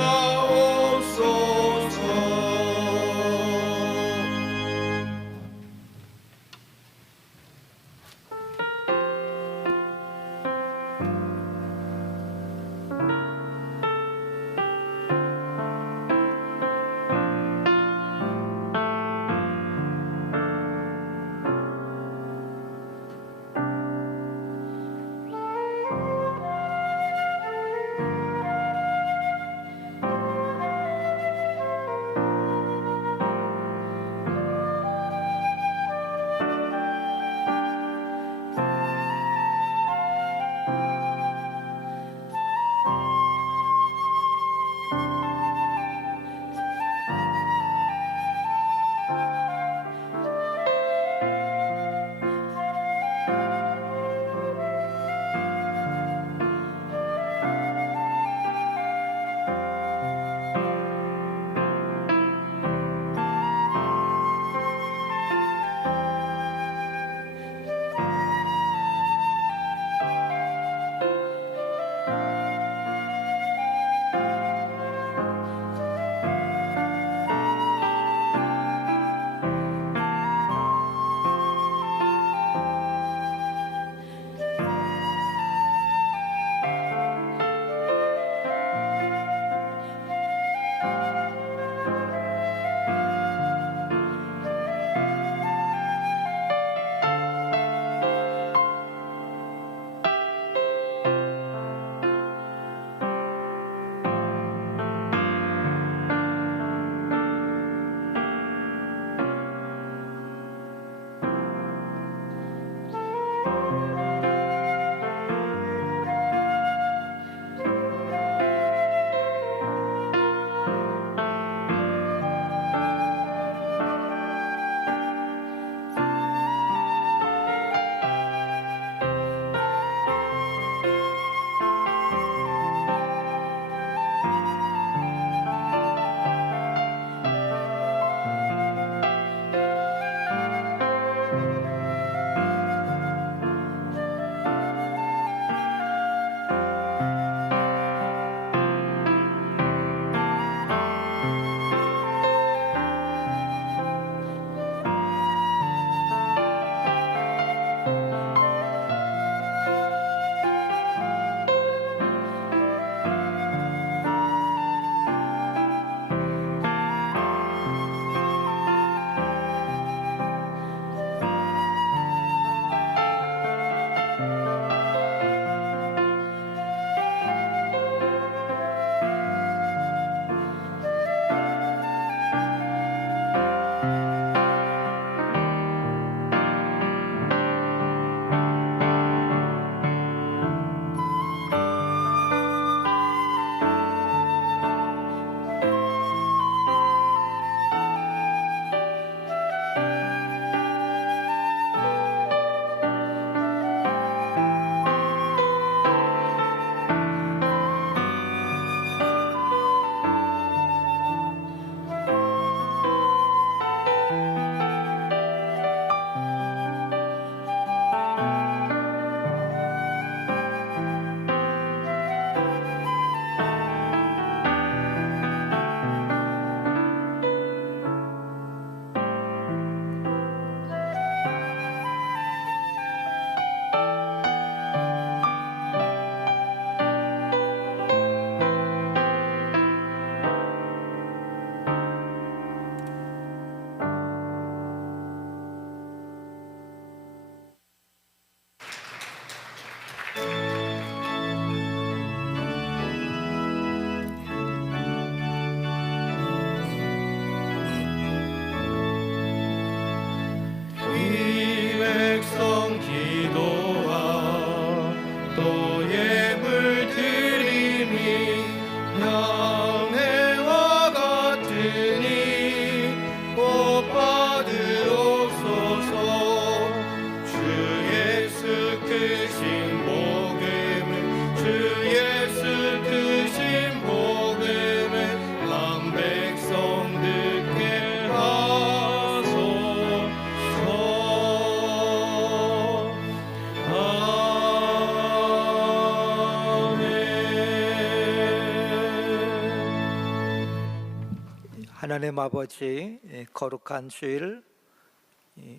하나님 아버지, 거룩한 주일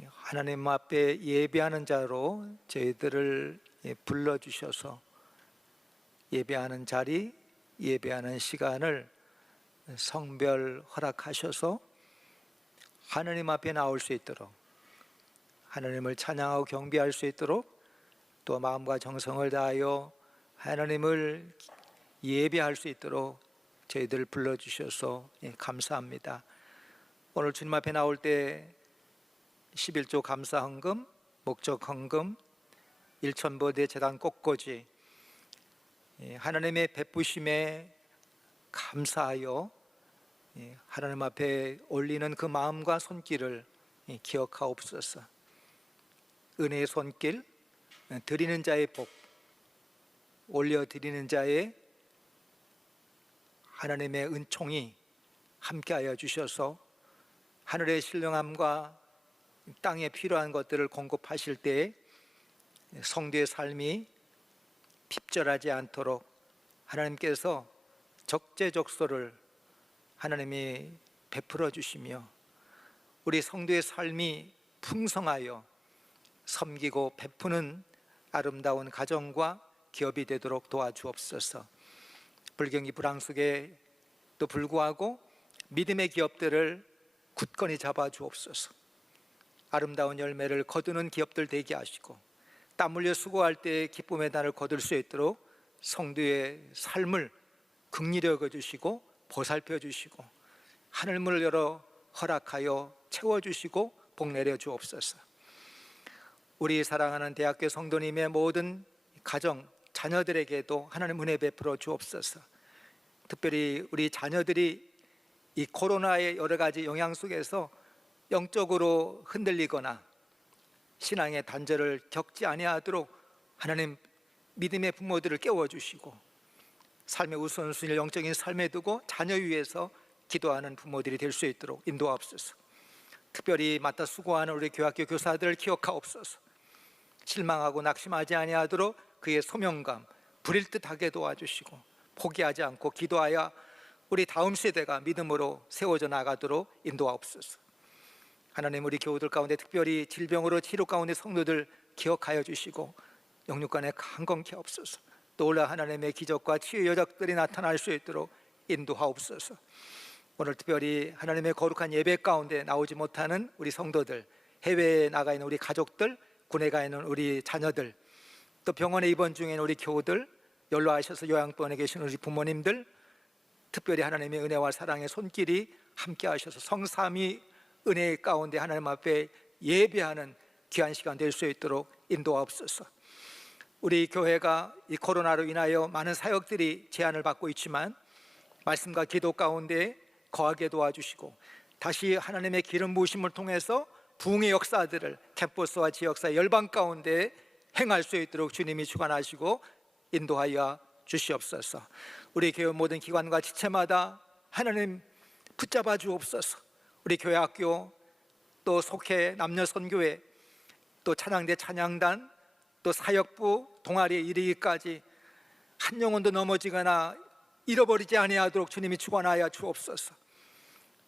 하나님 앞에 예배하는 자로 저희들을 불러주셔서 예배하는 자리, 예배하는 시간을 성별 허락하셔서 하나님 앞에 나올 수 있도록, 하나님을 찬양하고 경배할 수 있도록, 또 마음과 정성을 다하여 하나님을 예배할 수 있도록 저희들을 불러주셔서 감사합니다. 오늘 주님 앞에 나올 때 11조 감사 헌금, 목적 헌금, 일천보대 재단 꽃꽂이 하나님의 베푸심에 감사하여 하나님 앞에 올리는 그 마음과 손길을 기억하옵소서. 은혜의 손길, 드리는 자의 복, 올려드리는 자의 하나님의 은총이 함께하여 주셔서 하늘의 신령함과 땅에 필요한 것들을 공급하실 때 성도의 삶이 핍절하지 않도록 하나님께서 적재적소를 하나님이 베풀어 주시며 우리 성도의 삶이 풍성하여 섬기고 베푸는 아름다운 가정과 기업이 되도록 도와주옵소서. 불경기 불황 속에 또 불구하고 믿음의 기업들을 굳건히 잡아 주옵소서. 아름다운 열매를 거두는 기업들 되게 하시고 땀 흘려 수고할 때 기쁨의 단을 거둘 수 있도록 성도의 삶을 긍휼히 여겨 주시고 보살펴 주시고 하늘문을 열어 허락하여 채워 주시고 복 내려 주옵소서. 우리 사랑하는 대학교 성도님의 모든 가정, 자녀들에게도 하나님 은혜 베풀어 주옵소서. 특별히 우리 자녀들이 이 코로나의 여러 가지 영향 속에서 영적으로 흔들리거나 신앙의 단절을 겪지 아니하도록 하나님 믿음의 부모들을 깨워주시고 삶의 우선순위를 영적인 삶에 두고 자녀 위해서 기도하는 부모들이 될 수 있도록 인도하옵소서. 특별히 맡아 수고하는 우리 교학교 교사들을 기억하옵소서. 실망하고 낙심하지 아니하도록 그의 소명감 불일 듯하게 도와주시고 포기하지 않고 기도하여 우리 다음 세대가 믿음으로 세워져 나가도록 인도하옵소서. 하나님 우리 교우들 가운데 특별히 질병으로 치료 가운데 성도들 기억하여 주시고 영육간에 강건케 하옵소서. 또 올라 하나님의 기적과 치유의 여적들이 나타날 수 있도록 인도하옵소서. 오늘 특별히 하나님의 거룩한 예배 가운데 나오지 못하는 우리 성도들, 해외에 나가 있는 우리 가족들, 군에 가 있는 우리 자녀들, 또 병원에 입원 중인 우리 교우들, 연로하셔서 요양병원에 계신 우리 부모님들, 특별히 하나님의 은혜와 사랑의 손길이 함께 하셔서 성삼위 은혜 가운데 하나님 앞에 예배하는 귀한 시간 될 수 있도록 인도하옵소서. 우리 교회가 이 코로나로 인하여 많은 사역들이 제한을 받고 있지만 말씀과 기도 가운데 거하게 도와주시고 다시 하나님의 기름 부으심을 통해서 부흥의 역사들을 캠퍼스와 지역사 열방 가운데 행할 수 있도록 주님이 주관하시고 인도하여 주시옵소서. 우리 교회 모든 기관과 지체마다 하나님 붙잡아 주옵소서. 우리 교회 학교 또 속해 남녀 선교회 또 찬양대 찬양단 또 사역부 동아리에 이르기까지 한 영혼도 넘어지거나 잃어버리지 아니하도록 주님이 주관하여 주옵소서.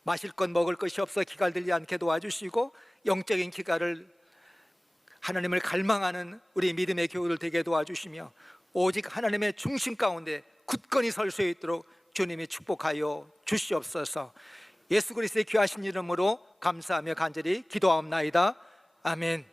마실 것 먹을 것이 없어 기갈 들지 않게 도와주시고 영적인 기갈을 하나님을 갈망하는 우리 믿음의 교우들 되게 도와주시며 오직 하나님의 중심 가운데 굳건히 설 수 있도록 주님이 축복하여 주시옵소서. 예수 그리스도의 귀하신 이름으로 감사하며 간절히 기도하옵나이다. 아멘.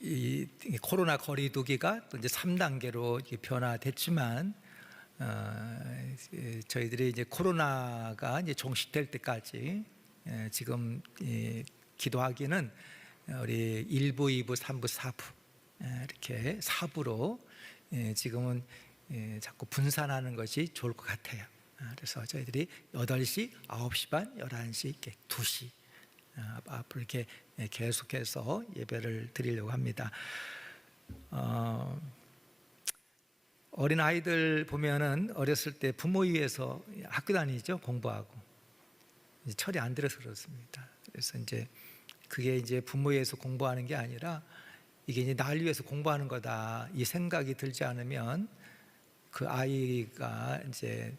이 코로나 거리두기가 또 이제 3단계로 변화됐지만 저희들이 이제 코로나가 이제 종식될 때까지 지금 기도하기는 우리 1부, 2부, 3부, 4부 이렇게 4부로 지금은 자꾸 분산하는 것이 좋을 것 같아요. 그래서 저희들이 8시, 9시 반, 11시, 이렇게 2시 앞으로 이렇게 계속해서 예배를 드리려고 합니다. 어린 아이들 보면은 어렸을 때 부모 위해서 학교 다니죠, 공부하고. 이제 철이 안 들어서 그렇습니다. 그래서 이제 그게 이제 부모에서 공부하는 게 아니라 이게 이제 날 위해서 공부하는 거다 이 생각이 들지 않으면 그 아이가 이제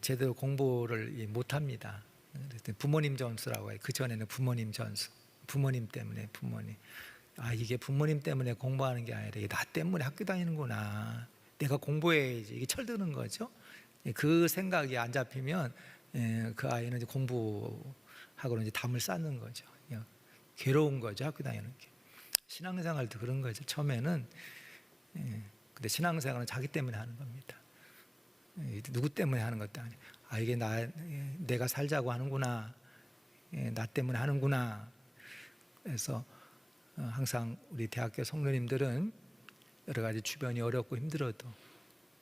제대로 공부를 못 합니다. 그래서 부모님 전수라고 해요. 그 전에는 부모님 전수. 부모님 때문에 부모님. 이게 부모님 때문에 공부하는 게 아니라 이게 나 때문에 학교 다니는구나. 내가 공부해야지. 이게 철드는 거죠. 그 생각이 안 잡히면 그 아이는 이제 공부하고는 이제 담을 쌓는 거죠. 괴로운 거죠. 학교 다니는 게. 신앙생활도 그런 거죠. 처음에는 근데 신앙생활은 자기 때문에 하는 겁니다. 누구 때문에 하는 것도 아니에요. 이게 내가 살자고 하는구나. 나 때문에 하는구나. 그래서 항상 우리 대학교 성도님들은 여러 가지 주변이 어렵고 힘들어도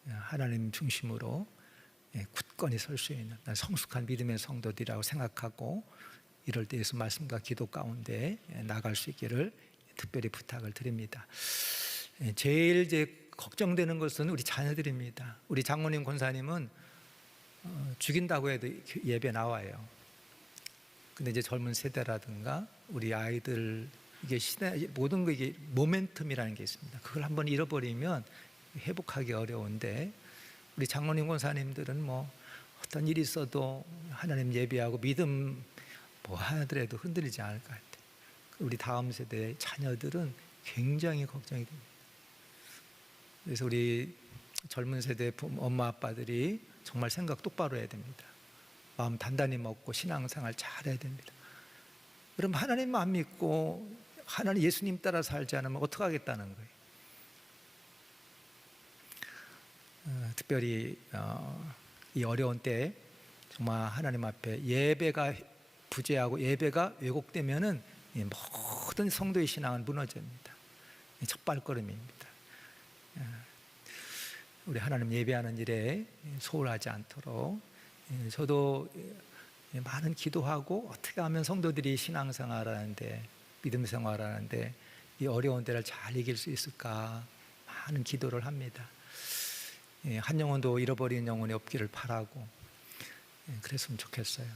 하나님 중심으로 굳건히 설 수 있는 성숙한 믿음의 성도들이라고 생각하고 이럴 때 예수 말씀과 기도 가운데 나갈 수 있기를 특별히 부탁을 드립니다. 제일 이제 걱정되는 것은 우리 자녀들입니다. 우리 장모님 권사님은 죽인다고 해도 예배 나와요. 근데 이제 젊은 세대라든가 우리 아이들 이게 모든 거 이게 모멘텀이라는 게 있습니다. 그걸 한번 잃어버리면 회복하기 어려운데 우리 장로님 권사님들은 뭐 어떤 일이 있어도 하나님 예배하고 믿음 뭐 하더라도 흔들리지 않을 것 같아요. 우리 다음 세대의 자녀들은 굉장히 걱정이 됩니다. 그래서 우리 젊은 세대 엄마 아빠들이 정말 생각 똑바로 해야 됩니다. 마음 단단히 먹고 신앙생활 잘해야 됩니다. 그럼 하나님 안 믿고 하나님 예수님 따라 살지 않으면 어떻게 하겠다는 거예요. 특별히 이 어려운 때 정말 하나님 앞에 예배가 부재하고 예배가 왜곡되면은 모든 성도의 신앙은 무너집니다. 첫 발걸음입니다. 우리 하나님 예배하는 일에 소홀하지 않도록 저도 많은 기도하고 어떻게 하면 성도들이 신앙생활하는데 믿음 생활하는데 이 어려운 때를 잘 이길 수 있을까 많은 기도를 합니다. 한 영혼도 잃어버린 영혼이 없기를 바라고 그랬으면 좋겠어요.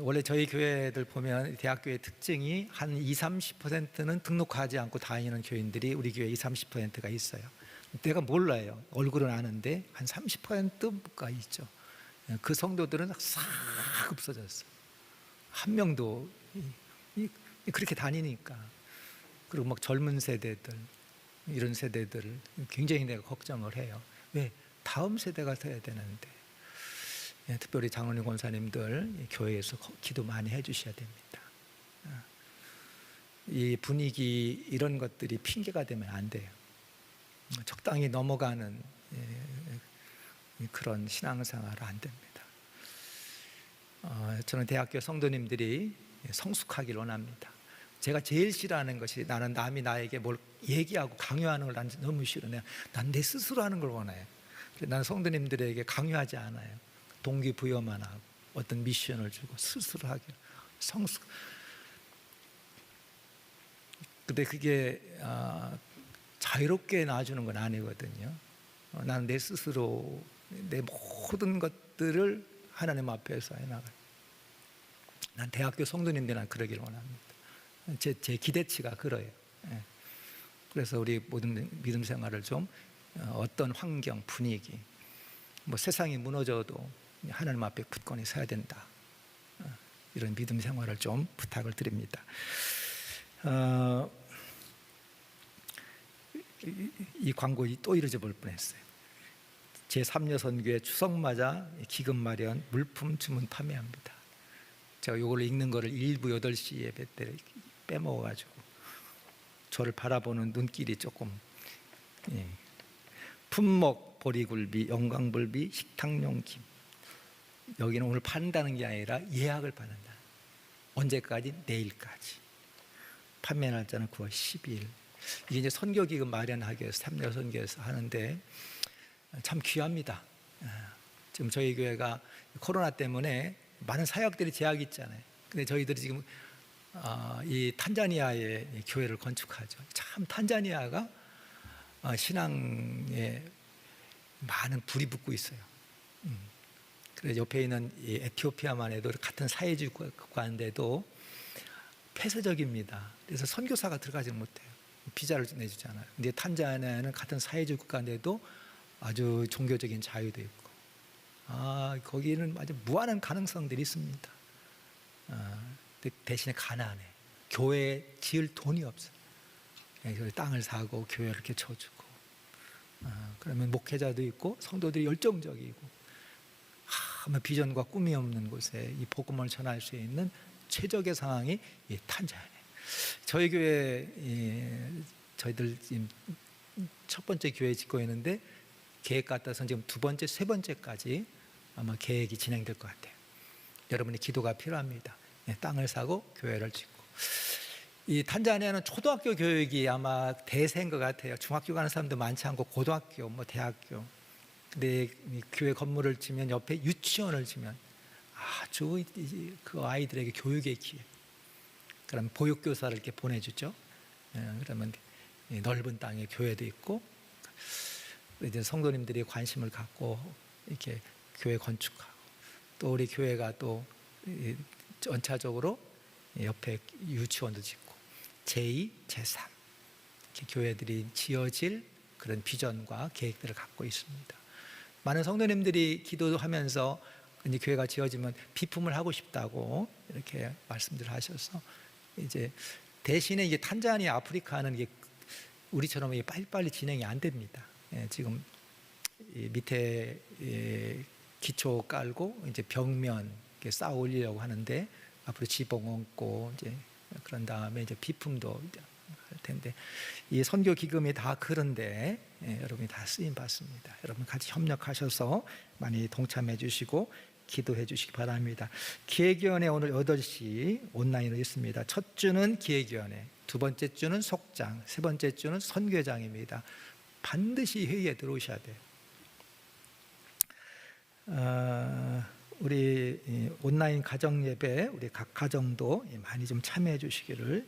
원래 저희 교회들 보면 대학교의 특징이 한 20-30%는 등록하지 않고 다니는 교인들이 우리 교회 20-30%가 있어요. 내가 몰라요. 얼굴은 아는데 한 30%가 있죠. 그 성도들은 싹 없어졌어요. 한 명도 그렇게 다니니까. 그리고 막 젊은 세대들 이런 세대들을 굉장히 내가 걱정을 해요. 왜? 다음 세대가 돼야 되는데. 특별히 장로님 권사님들 교회에서 기도 많이 해주셔야 됩니다. 이 분위기 이런 것들이 핑계가 되면 안 돼요. 적당히 넘어가는 그런 신앙생활은 안 됩니다. 저는 대학교 성도님들이 성숙하길 원합니다. 제가 제일 싫어하는 것이 나는 남이 나에게 뭘 얘기하고 강요하는 걸 난 너무 싫어해요. 난 내 스스로 하는 걸 원해요. 난 성도님들에게 강요하지 않아요. 동기부여만 하고 어떤 미션을 주고 스스로 하기로 성숙. 근데 그게 자유롭게 놔주는 건 아니거든요. 나는 내 스스로 내 모든 것들을 하나님 앞에서 해나가요. 난 대학교 성도님들은 그러기를 원합니다. 제 기대치가 그래요. 그래서 우리 모든 믿음 생활을 좀 어떤 환경, 분위기, 뭐 세상이 무너져도 하나님 앞에 굳건히 서야 된다. 이런 믿음 생활을 좀 부탁을 드립니다. 이 광고 또 잊어볼 뻔했어요. 제3여선교회 추석 맞아 기금 마련 물품 주문 판매합니다. 제가 이걸 읽는 거를 일부 8시 예배 때 빼먹어가지고 저를 바라보는 눈길이 조금 품목 보리굴비, 영광불비, 식탁용 김. 여기는 오늘 판다는 게 아니라 예약을 받는다. 언제까지? 내일까지. 판매 날짜는 9월 12일. 이게 이제 선교기금 마련하기 위해서 3여선교에서 하는데 참 귀합니다. 지금 저희 교회가 코로나 때문에 많은 사역들이 제약이 있잖아요. 근데 저희들이 지금 이 탄자니아에 교회를 건축하죠. 참 탄자니아가 신앙에 많은 불이 붙고 있어요. 그래서 옆에 있는 이 에티오피아만 해도 같은 사회주의 국가인데도 폐쇄적입니다. 그래서 선교사가 들어가지 못해요. 비자를 내주잖아요. 근데 탄자니아는 같은 사회주의 국가인데도 아주 종교적인 자유도 있고, 거기는 아주 무한한 가능성들이 있습니다. 대신에 가난해. 교회 지을 돈이 없어요. 그래서 땅을 사고 교회를 이렇게 쳐주고, 그러면 목회자도 있고 성도들이 열정적이고, 비전과 꿈이 없는 곳에 이 복음을 전할 수 있는 최적의 상황이 이 탄자니아. 저희 교회 저희들 지금 첫 번째 교회 짓고 있는데 계획 같아서 지금 두 번째, 세 번째까지 아마 계획이 진행될 것 같아요. 여러분의 기도가 필요합니다. 땅을 사고 교회를 짓고. 이 탄자니아는 초등학교 교육이 아마 대세인 것 같아요. 중학교 가는 사람도 많지 않고 고등학교, 대학교. 근데 이 교회 건물을 지면 옆에 유치원을 지면 아주 그 아이들에게 교육의 기회. 그럼 보육교사를 이렇게 보내주죠. 그러면 넓은 땅에 교회도 있고, 이제 성도님들이 관심을 갖고 이렇게 교회 건축하고, 또 우리 교회가 또 전차적으로 옆에 유치원도 짓고, 제2, 제3 이렇게 교회들이 지어질 그런 비전과 계획들을 갖고 있습니다. 많은 성도님들이 기도하면서 이제 교회가 지어지면 비품을 하고 싶다고 이렇게 말씀들 하셔서, 이제 대신에 이게 탄자니아, 아프리카는 이게 우리처럼 이게 빨리빨리 진행이 안 됩니다. 지금 밑에 기초 깔고 이제 벽면 이렇게 쌓아 올리려고 하는데, 앞으로 지붕 얹고 이제 그런 다음에 이제 비품도 이제 할 텐데, 이 선교 기금이 다 그런데 여러분이 다 쓰임 받습니다. 여러분 같이 협력하셔서 많이 동참해 주시고 기도해 주시기 바랍니다. 기획위원회 오늘 8시 온라인으로 있습니다. 첫 주는 기획위원회, 두 번째 주는 속장, 세 번째 주는 선교장입니다. 반드시 회의에 들어오셔야 돼요. 우리 온라인 가정 예배, 우리 각 가정도 많이 좀 참여해 주시기를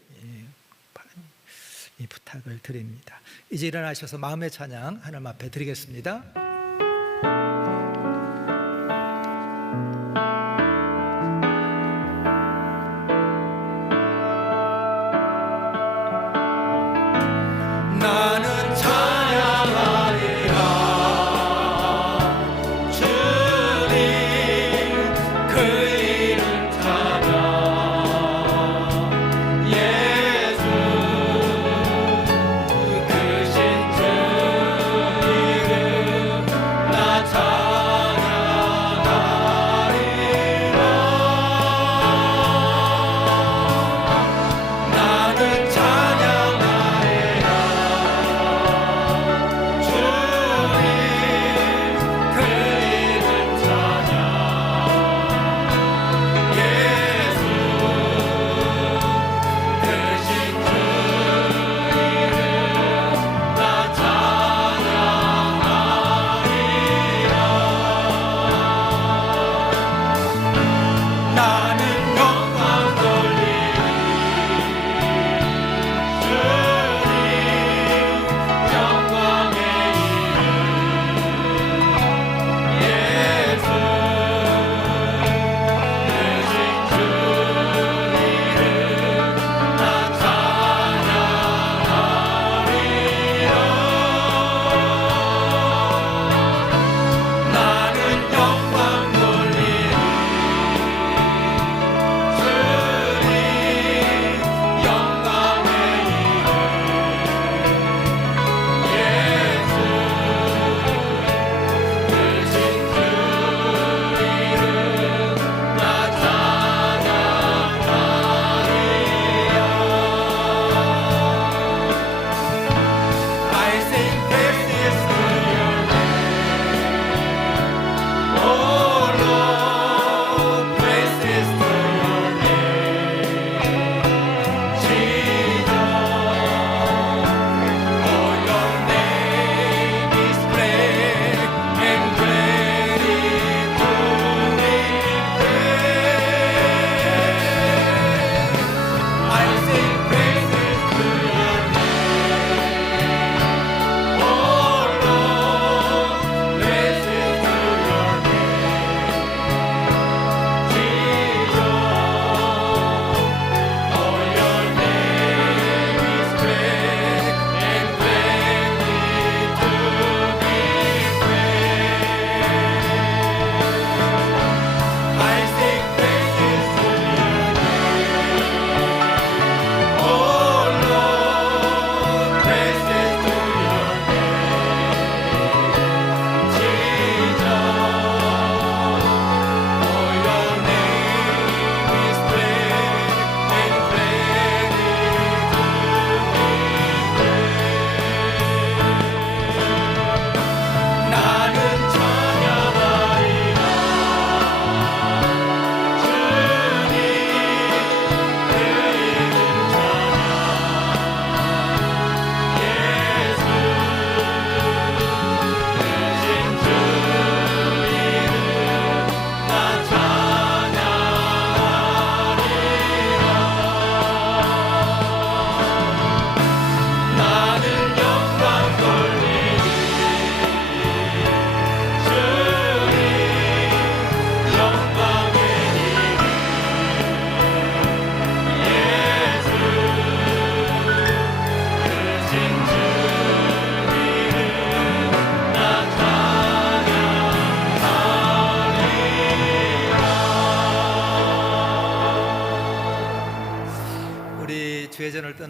부탁을 드립니다. 이제 일어나셔서 마음의 찬양 하나님 앞에 드리겠습니다. 나는 찬양하리라 주님 그 이름 찾아 예수 크신 주 이름 나 찾아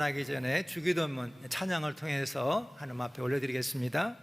전하기 전에 주기도문 찬양을 통해서 하나님 앞에 올려드리겠습니다.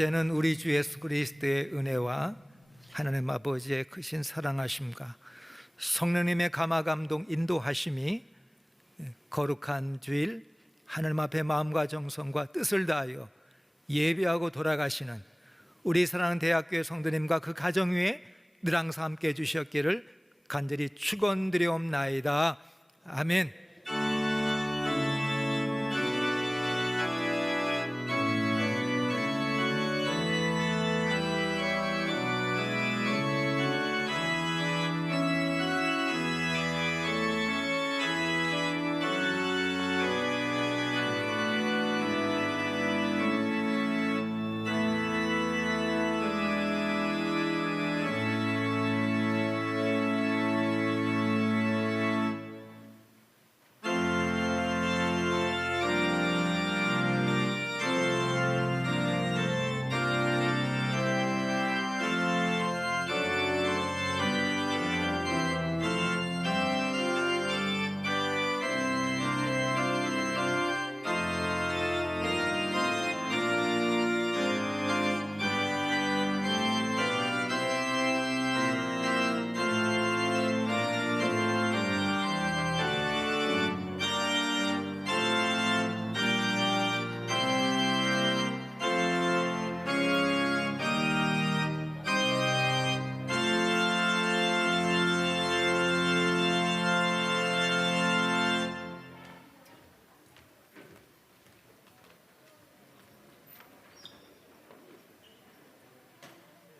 이제는 우리 주 예수 그리스도의 은혜와 하나님 아버지의 크신 사랑하심과 성령님의 감화 감동 인도하심이 거룩한 주일 하나님 앞에 마음과 정성과 뜻을 다하여 예배하고 돌아가시는 우리 사랑하는 대학교의 성도님과 그 가정 위에 늘 항상 함께 해주셨기를 간절히 축원드리옵나이다. 아멘.